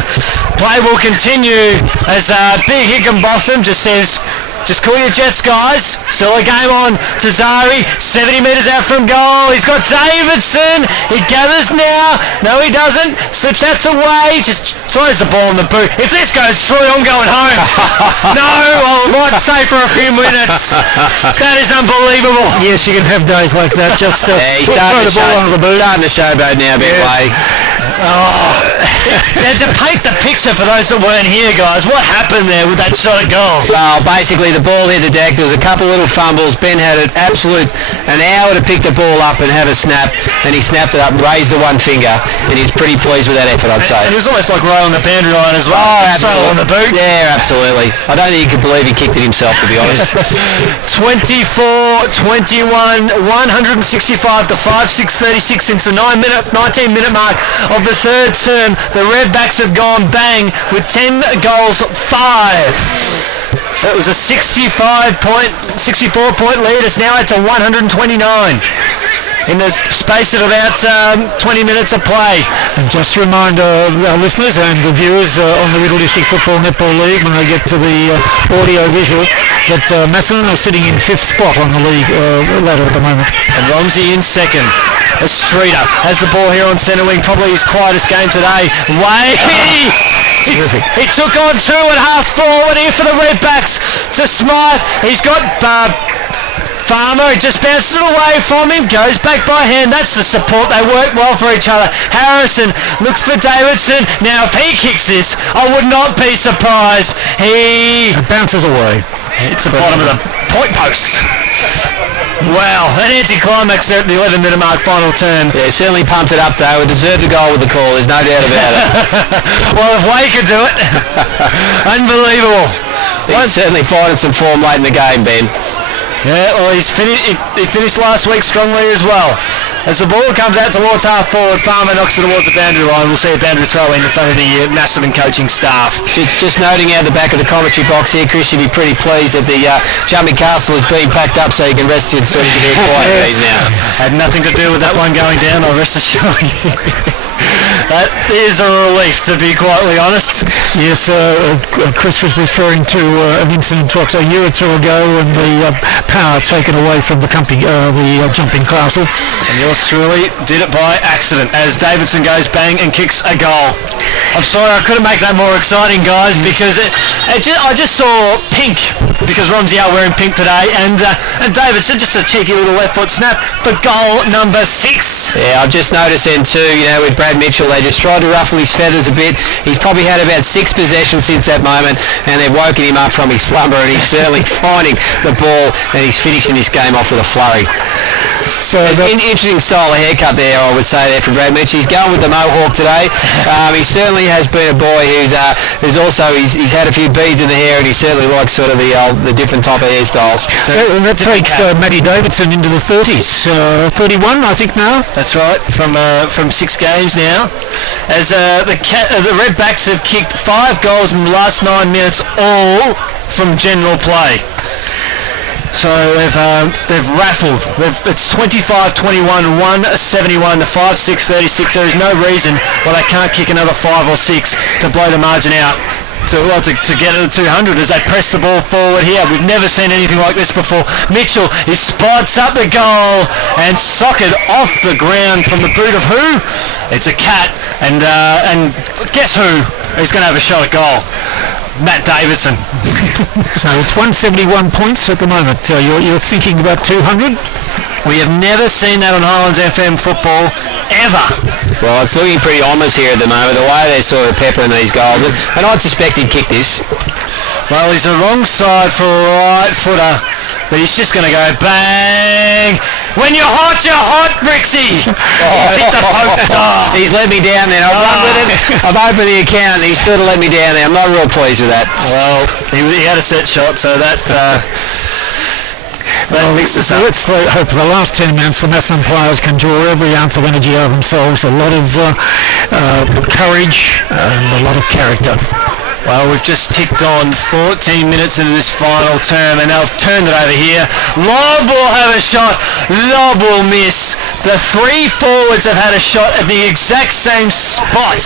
Play will continue as Big Higginbotham just says, just call your jets, guys. Still a game on. Tazari, 70 metres out from goal. He's got Davidson. He gathers now. No, he doesn't. Slips out to Way. Just throws the ball in the boot. If this goes through, I'm going home. No, I might stay for a few minutes. That is unbelievable. Yes, you can have days like that. Just he's throw the ball under the boot. Starting to showboat now a bit, Way. Now, to paint the picture for those that weren't here, guys, what happened there with that shot at goal? Well, basically the ball hit the deck. There was a couple little fumbles. Ben had an hour to pick the ball up and have a snap, and he snapped it up, raised the one finger, and he's pretty pleased with that effort, I'd say. And it was almost like right on the boundary line as well. Oh, absolutely. So on the boot. Yeah, absolutely. I don't think you could believe he kicked it himself, to be honest. 24-21, 165 to 5-6-36 since the 19-minute mark of the third term. The Redbacks have gone bang with 10 goals, 5. So it was a 64-point lead. It's now at 129 in the space of about 20 minutes of play. And just to remind our listeners and the viewers on the Riddell District Football Netball League, when they get to the audio visual, that Macedon are sitting in 5th spot on the league ladder at the moment. And Romsey in 2nd. As Streeter has the ball here on centre wing, probably his quietest game today. Way! He took on 2 at half forward here for the Redbacks to Smythe. He's got Farmer, he just bounces it away from him, goes back by hand. That's the support. They work well for each other. Harrison looks for Davidson. Now, if he kicks this, I would not be surprised. He bounces away. It's the bottom of the point post. Wow, an anti-climax at the 11-minute mark, final term. Yeah, certainly pumped it up though. It deserved a goal with the call, there's no doubt about it. Well, if Way could do it, unbelievable. He's certainly finding some form late in the game, Ben. Yeah, well, he finished last week strongly as well. As the ball comes out towards half forward, Farmer knocks it towards the boundary line. We'll see a boundary throw in front of the Macedon coaching staff. Just noting out the back of the commentary box here, Chris, you'd be pretty pleased that the jumping castle is being packed up so you can rest your sort of head quiet now. Had nothing to do with that one going down, I'll rest assured you. That is a relief, to be quietly honest. Yes, Chris was referring to an incident a year or two ago when the power taken away from the jumping castle. And yours truly did it by accident as Davidson goes bang and kicks a goal. I'm sorry, I couldn't make that more exciting, guys, because I just saw pink because Romsey are wearing pink today, and Davidson, just a cheeky little left foot snap for goal number 6. Yeah, I've just noticed then too, with Brad Mitchell, they just tried to ruffle his feathers a bit. He's probably had about 6 possessions since that moment, and they've woken him up from his slumber, and he's certainly finding the ball, and he's finishing this game off with a flurry. So interesting style of haircut there, I would say, there from Brad Mitchell. He's going with the mohawk today. He certainly has been a boy who's also he's had a few beads in the hair, and he certainly likes sort of the different type of hairstyles. So that takes Matty Davidson into the 30s, 31 I think now. That's right, from 6 games now. As the Redbacks have kicked 5 goals in the last 9 minutes, all from general play. So they've raffled. It's 25-21, 171 to 5-6-36. There is no reason why they can't kick another 5 or 6 to blow the margin out to get it to 200 as they press the ball forward here. We've never seen anything like this before. Mitchell, he spots up the goal and socket off the ground from the boot of who? It's a cat, and guess who? He's going to have a shot at goal. Matt Davidson. So it's 171 points at the moment. You're thinking about 200? We have never seen that on Highlands FM football, ever. Well, it's looking pretty ominous here at the moment, the way they're sort of peppering these goals. And I'd suspect he'd kick this. Well, he's the wrong side for a right footer, but he's just going to go bang. When you're hot, Brixie. He's hit the post. He's let me down there. I've run with it. I've opened the account, and he's sort of let me down there. I'm not real pleased with that. Well, he had a set shot, so that mixed us up. Let's hope for the last 10 minutes the Macedon players can draw every ounce of energy out of themselves, a lot of courage and a lot of character. Well, we've just ticked on 14 minutes into this final term, and they've turned it over here. Lob will have a shot. Lob will miss. The 3 forwards have had a shot at the exact same spot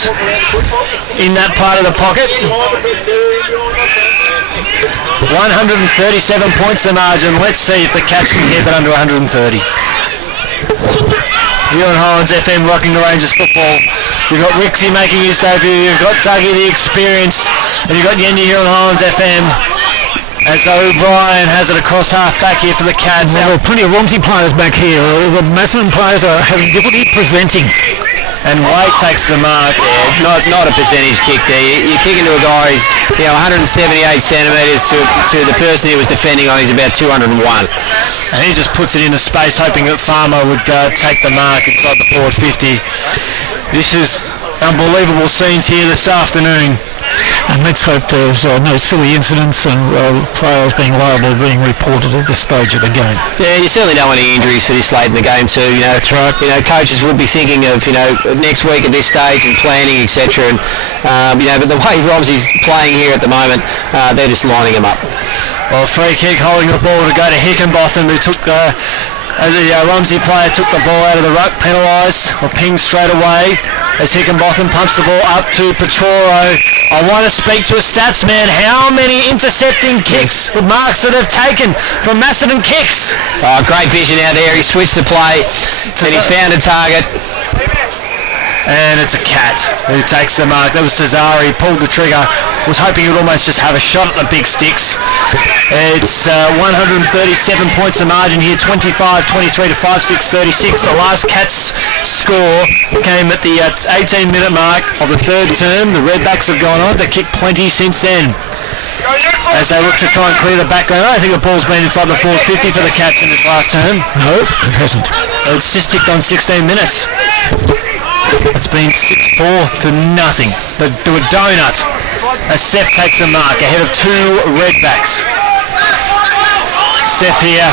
in that part of the pocket. 137 points the margin. Let's see if the Cats can keep it under 130. Here on Highlands FM, rocking the Rangers football. You've got Rixie making his debut. You've got Dougie the experienced, and you've got Yendi here on Highlands FM. As O'Brien has it across half back here for the Cats. Well, there are plenty of Romsey players back here. The Macedon players are having difficulty presenting. And White takes the mark. Yeah, not a percentage kick there. You're kicking to a guy who's 178 centimetres to the person he was defending on. He's about 201. And he just puts it into space, hoping that Farmer would take the mark inside the forward 50. This is unbelievable scenes here this afternoon. And let's hope there's no silly incidents and players being liable being reported at this stage of the game. Yeah, you certainly don't want any injuries for this late in the game too. That's right. Coaches will be thinking of next week at this stage and planning, etc. And but the way Romsey's playing here at the moment, they're just lining him up. Well, free kick, holding the ball to go to Hickenbotham, who took the Romsey player took the ball out of the ruck, penalised or pinged straight away as Hickenbotham pumps the ball up to Petoro. I want to speak to a stats man. How many intercepting kicks with marks that have taken from Macedon kicks? Oh, great vision out there. He switched the play and he's found a target. And it's a Cat who takes the mark. That was Tazari, pulled the trigger, was hoping he would almost just have a shot at the big sticks. It's 137 points of margin here, 25-23 to 5-6-36. The last Cats score came at the 18-minute mark of the third term. The Redbacks have gone on to kick plenty since then. As they look to try and clear the background. I don't think the ball's been inside the 450 for the Cats in this last term. No, it hasn't. It's just ticked on 16 minutes. It's been 6-4 to nothing. To a donut. As Seth takes the mark ahead of 2 Redbacks. Seth here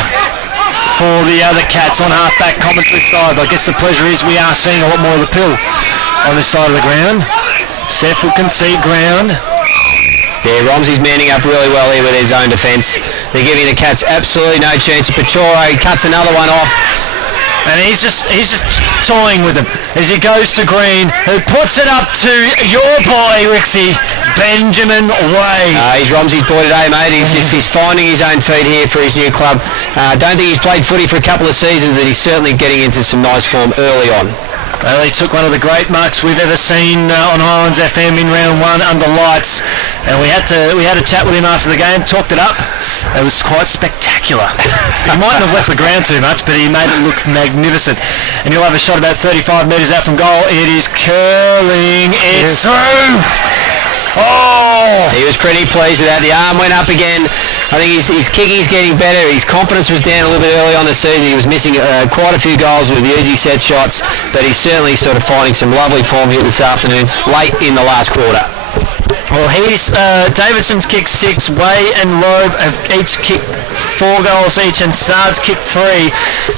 for the other Cats on half-back commentary side. I guess the pleasure is we are seeing a lot more of the pill on this side of the ground. Seth will concede ground. Yeah, Romsey's manning up really well here with his own defence. They're giving the Cats absolutely no chance. Petoro cuts another one off. And he's just toying with him as he goes to Green, who puts it up to your boy, Rixie, Benjamin Way. He's Romsey's boy today, mate. He's finding his own feet here for his new club. Don't think he's played footy for a couple of seasons, and he's certainly getting into some nice form early on. Well, he took one of the great marks we've ever seen on Highlands FM in round 1 under lights, and we had a chat with him after the game, talked it up, It was quite spectacular. He mightn't have left the ground too much, but he made it look magnificent. And he'll have a shot about 35 metres out from goal. It is curling. It's through. Oh! He was pretty pleased with that. The arm went up again. I think his kicking's getting better. His confidence was down a little bit early on the season. He was missing quite a few goals with the easy set shots, but he's certainly sort of finding some lovely form here this afternoon, late in the last quarter. Well, Davidson's kicked 6, Way and Loeb have each kicked 4 goals each, and Sard's kicked 3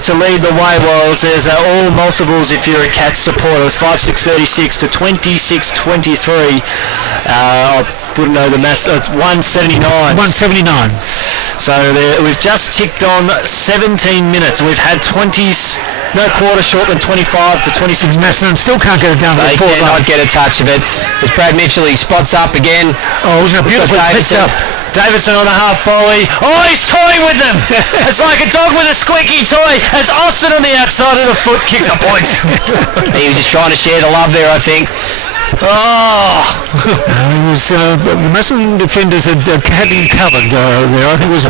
to lead the way. Well, there's all multiples if you're a Cats supporter. It's 5-6-36 to 26-23. I wouldn't know the maths. It's 179. 179. So we've just ticked on 17 minutes. We've had 20s, no quarter short than 25 to 26. Macedon still can't get it down to the They forward line. cannot get a touch of it. As Brad Mitchell, he spots up again. Oh, it was a beautiful pitch up. Davidson on a half volley. Oh, he's toying with them. It's like a dog with a squeaky toy as Austin on the outside of the foot kicks a point. He was just trying to share the love there, I think. Oh! It was the Macedon defenders had him covered there. I think it was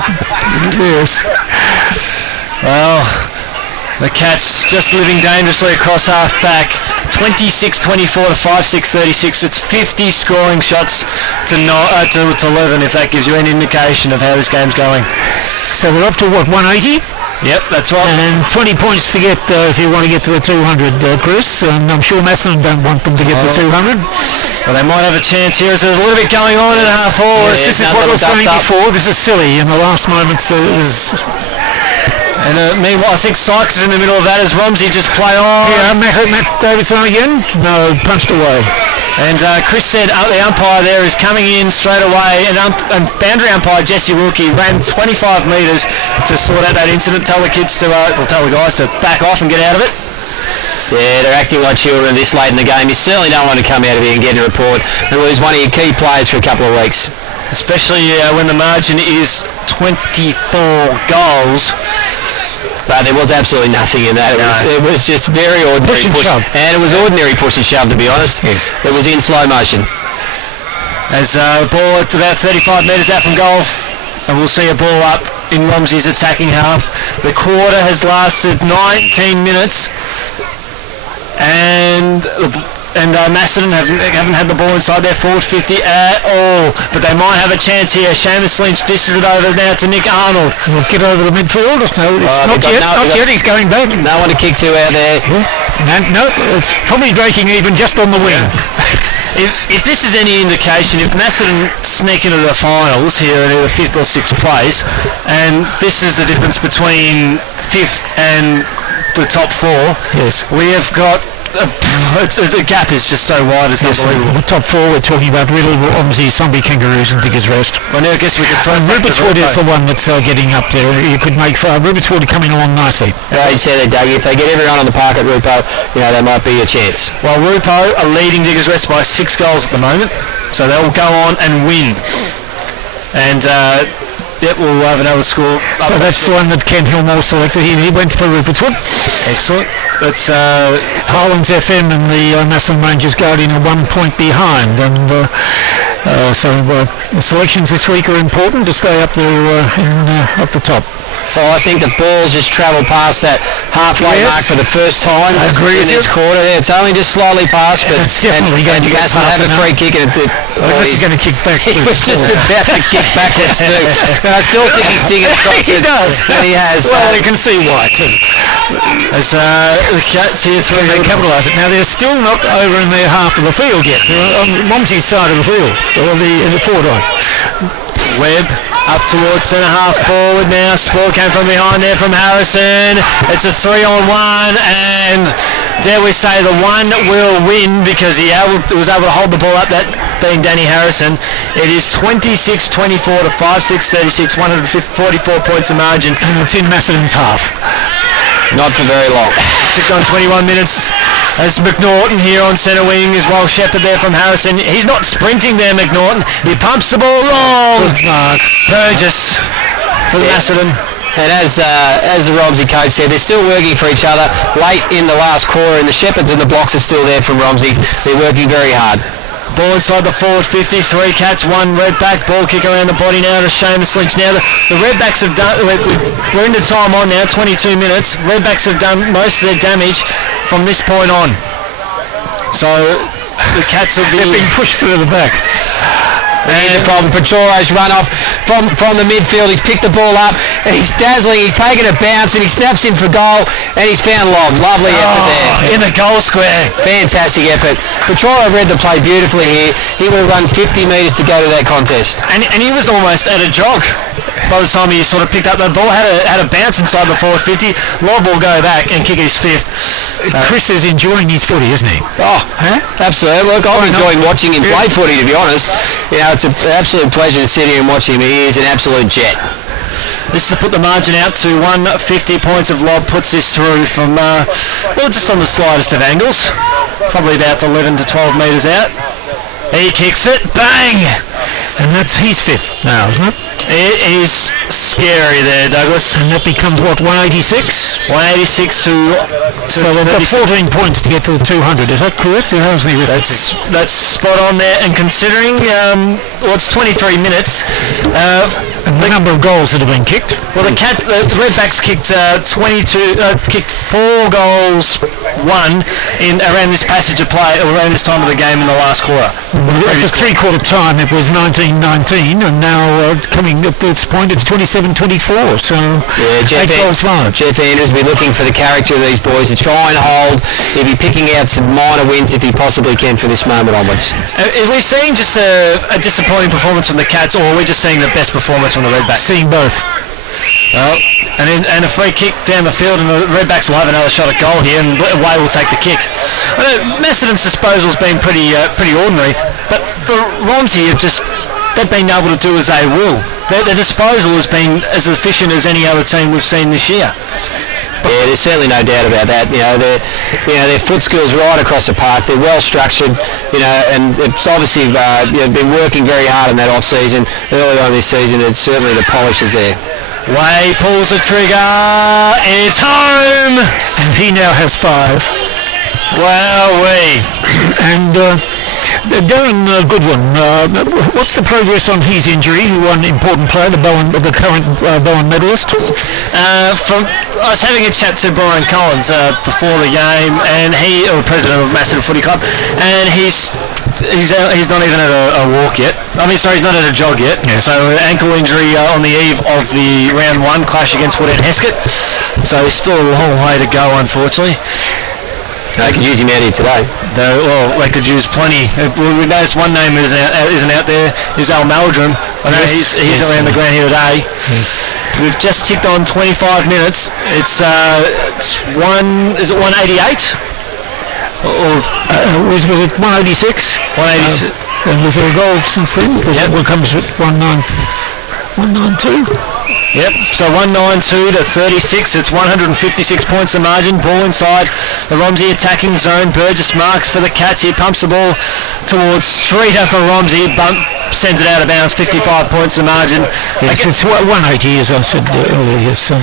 yes. Well, the Cats just living dangerously across half back. 26-24 to 5-6-36. It's 50 scoring shots to 11, if that gives you any indication of how this game's going. So we're up to what, 180? Yep, that's right. And 20 points to get if you want to get to the 200, Chris. And I'm sure Macedon don't want them to get to 200. Well, they might have a chance here. So there's a little bit going on in half forward. Yes, this is what I was saying before. This is silly. In the last moments, and meanwhile, I think Sykes is in the middle of that as Romsey just play on. Yeah, Matt Davidson again. No, punched away. And Chris said the umpire there is coming in straight away. And boundary umpire Jesse Wilkie ran 25 metres to sort out that incident. Tell the guys to back off and get out of it. Yeah, they're acting like children this late in the game. You certainly don't want to come out of here and get a report and lose one of your key players for a couple of weeks. Especially when the margin is 24 goals. But there was absolutely nothing in that. It was just very ordinary push and shove. And it was ordinary push and shove, to be honest. Yes. It was in slow motion. As the ball, it's about 35 metres out from goal. And we'll see a ball up in Romsey's attacking half. The quarter has lasted 19 minutes. And Macedon haven't had the ball inside their forward 50 at all, but they might have a chance here. Seamus Lynch dishes it over now to Nick Arnold. We'll get over the midfield. No, not yet. He's going back. No one to kick to out there. No, it's probably breaking even just on the wing. If this is any indication, if Macedon sneak into the finals here in either 5th or 6th place, and this is the difference between 5th and the top 4, yes, we have got the gap is just so wide, it's unbelievable. The top 4, we're talking about Riddell, Romsey, Zombie, Kangaroos and Diggers Rest. Well, now I guess we could throw Rupert's Wood is the one that's getting up there. You could make Rupert's Wood coming along nicely. You say that, Doug. If they get everyone on the park at Rupo, there might be a chance. Well, Rupo are leading Diggers Rest by 6 goals at the moment, so they'll go on and win. And we'll have another score. So that's the one that Ken Hillmore selected. He went for Rupert's Wood. Excellent. That's Highlands FM and the Macedon Rangers Guardian are 1 point behind, and so the selections this week are important to stay up there up the top. Well, I think the ball's just travelled past that halfway mark for the first time. I agree in this quarter. Yeah, it's only just slightly past, but it's definitely going to Macedon have a free kick, and he's going to kick back. He was just about to kick backwards too. And I still think he's singing across it. He does. But he has. Well, you can see why too. As the Cats here through, they capitalise it. Now they're still not over in their half of the field yet. They're on Romsey's side of the field, or in the forward line. Webb up towards centre half forward now. Sport came from behind there from Harrison. It's a 3-on-1, and dare we say the one will win because he was able to hold the ball up, that being Danny Harrison. It is 26-24 to 5-6-36, 144 points of margin. And it's in Macedon's half. Not for very long. Ticked on 21 minutes. As McNaughton here on centre wing as well. Shepherd there from Harrison. He's not sprinting there, McNaughton. He pumps the ball long. Burgess for Macedon. And as the Romsey coach said, they're still working for each other late in the last quarter, and the Shepherds and the blocks are still there from Romsey. They're working very hard. Ball inside the forward 50. 3 Cats, 1 Redback. Ball kick around the body now to Seamus Lynch. Now the Redbacks have done. We're into time on now. 22 minutes. Redbacks have done most of their damage from this point on. So the Cats have been pushed further back. And the problem, Petoro's run off from the midfield. He's picked the ball up and he's dazzling. He's taken a bounce and he snaps in for goal and he's found Lob. Lovely effort there. In the goal square. Fantastic effort. Petoro read the play beautifully here. He would have run 50 metres to go to that contest. And he was almost at a jog by the time he sort of picked up that ball. Had a bounce inside the forward 50. Lob will go back and kick his 5th. Chris is enjoying his footy, isn't he? Oh, absolutely. Look, I'm enjoying watching him play footy, to be honest. You know, it's an absolute pleasure to sit here and watch him. He is an absolute jet. This is to put the margin out to 150 points of Lob. Puts this through from, just on the slightest of angles. Probably about 11 to 12 metres out. He kicks it. Bang! And that's his 5th now, isn't it? It is scary there, Douglas. And that becomes, what, 186? 186 to so they've got 14 points to get to the 200. Is that correct? Or how's the arithmetic? That's spot on there. And considering, it's 23 minutes. And the number of goals that have been kicked. Well, the Redbacks kicked kicked 4 goals, 1 in around this passage of play, around this time of the game in the last quarter. At the three-quarter time, it was 19-19, and now coming at this point, it's 27-24. So yeah, 8 goals 5. Jeff Andrews will be looking for the character of these boys to try and hold. He'll be picking out some minor wins if he possibly can for this moment onwards. Are we seeing just a disappointing performance from the Cats, or are we just seeing the best performance from the Redbacks? Seeing both. Well, and a free kick down the field, and the Redbacks will have another shot at goal here, and Way will take the kick. Macedon's disposal's been pretty ordinary, but for Romsey, they've been able to do as they will. Their disposal has been as efficient as any other team we've seen this year. Yeah, there's certainly no doubt about that. Their foot skills right across the park. They're well structured, and it's obviously been working very hard in that off season. Early on this season, it's certainly the polish is there. Way pulls the trigger. It's home, and he now has 5. Wowee. And Darren Goodwin, what's the progress on his injury? One important player, the current Bowen medalist. I was having a chat to Brian Collins before the game, and the president of Macedon Footy Club, and he's not even at a walk yet. He's not at a jog yet. Yeah. So ankle injury on the eve of the round 1 clash against Woodend Heskett. So he's still a long way to go, unfortunately. They could use him out here today. They could use plenty. We noticed one name isn't out there, is Al Meldrum. I know he's around the ground here today. Yes. We've just ticked on 25 minutes. It's 188? Was it 186? 186. And was there a goal since then? Yep. What comes at 192? Yep, so 192 to 36. It's 156 points the margin. Ball inside the Romsey attacking zone. Burgess marks for the Cats. He pumps the ball towards Streeter for Romsey. Sends it out of bounds. 55 points the margin. Yes, it's 180 as I said earlier. Yes, I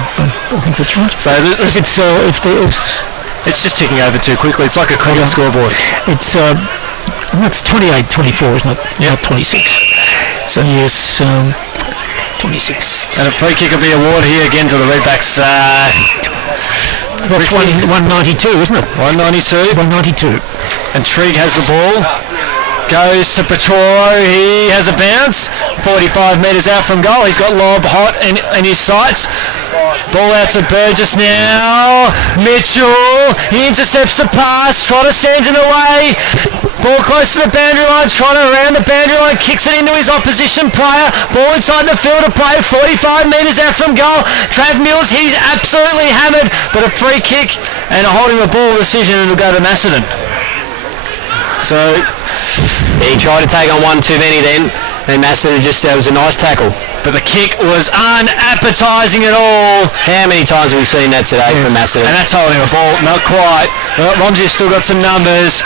think that's right. So it's just ticking over too quickly. It's like a cricket scoreboard. It's that's 28-24, isn't it? Yeah, 26. So yes. 26. And a free kick will be awarded here again to the Redbacks. That's 192, isn't it? 192. 192. And Trigg has the ball. Goes to Petoro. He has a bounce. 45 metres out from goal. He's got Lob hot in his sights. Ball out to Burgess now. Mitchell. He intercepts the pass. Trotter sends it away. Ball close to the boundary line. Trotter around the boundary line. Kicks it into his opposition player. Ball inside the field of play. 45 metres out from goal. Trav Mills. He's absolutely hammered. But a free kick and a holding the ball decision, and it'll go to Macedon. So he tried to take on one too many then. And Macedon that was a nice tackle. But the kick was unappetising at all. How many times have we seen that today from Macedon? And that's holding the ball. Not quite. Well, Romsey's still got some numbers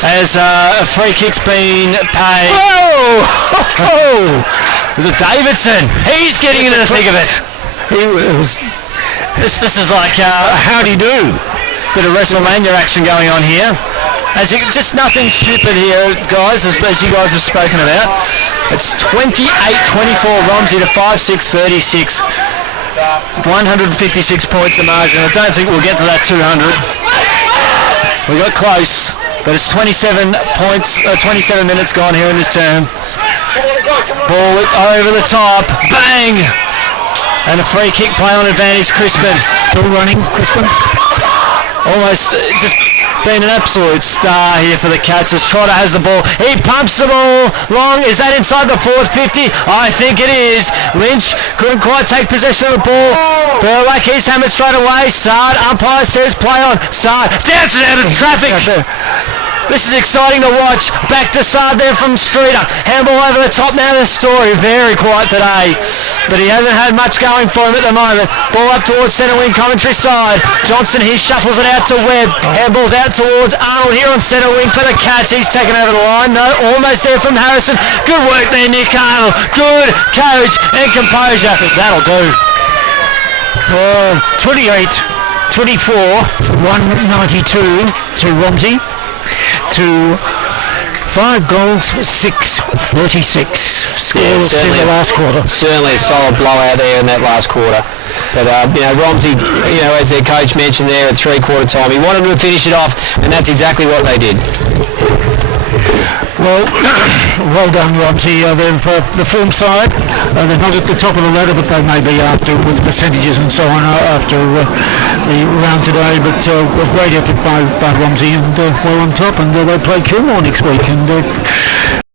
as a free kick's been paid. Whoa! Is it Davidson? He's getting into the thick of it. This is like how do you do? Bit of WrestleMania action going on here. Just nothing stupid here, guys, as you guys have spoken about. It's 28-24 Romsey to 5-6-36. 156 points the margin. I don't think we'll get to that 200. We got close, but it's 27 points, 27 minutes gone here in this term. Ball over the top, bang! And a free kick play on advantage, Crispin. Still running, Crispin. Almost just been an absolute star here for the Cats as Trotter has the ball. He pumps the ball long. Is that inside the forward 50? I think it is. Lynch couldn't quite take possession of the ball. Burlack, he's hammered straight away. Sard, umpire says play on. Sard, dancing out of traffic. This is exciting to watch. Back to Sard there from Streeter. Handball over the top now. The Story very quiet today, but he hasn't had much going for him at the moment. Ball up towards centre wing, commentary side. Johnson, he shuffles it out to Webb. Handball's out towards Arnold here on centre wing for the Cats. He's taken over the line. No, almost there from Harrison. Good work there, Nick Arnold. Good courage and composure. That'll do. 28-24, 192 to Romsey. To 5 goals, 6-36. Scoreless in the last quarter. Certainly a solid blowout there in that last quarter. But, Romsey, as their coach mentioned there at three-quarter time, he wanted to finish it off, and that's exactly what they did. Well, well done, Romsey. The form side, they're not at the top of the ladder, but they may be after with percentages and so on after the round today. But a great effort by Romsey, and well on top. And they play Kilmore next week. And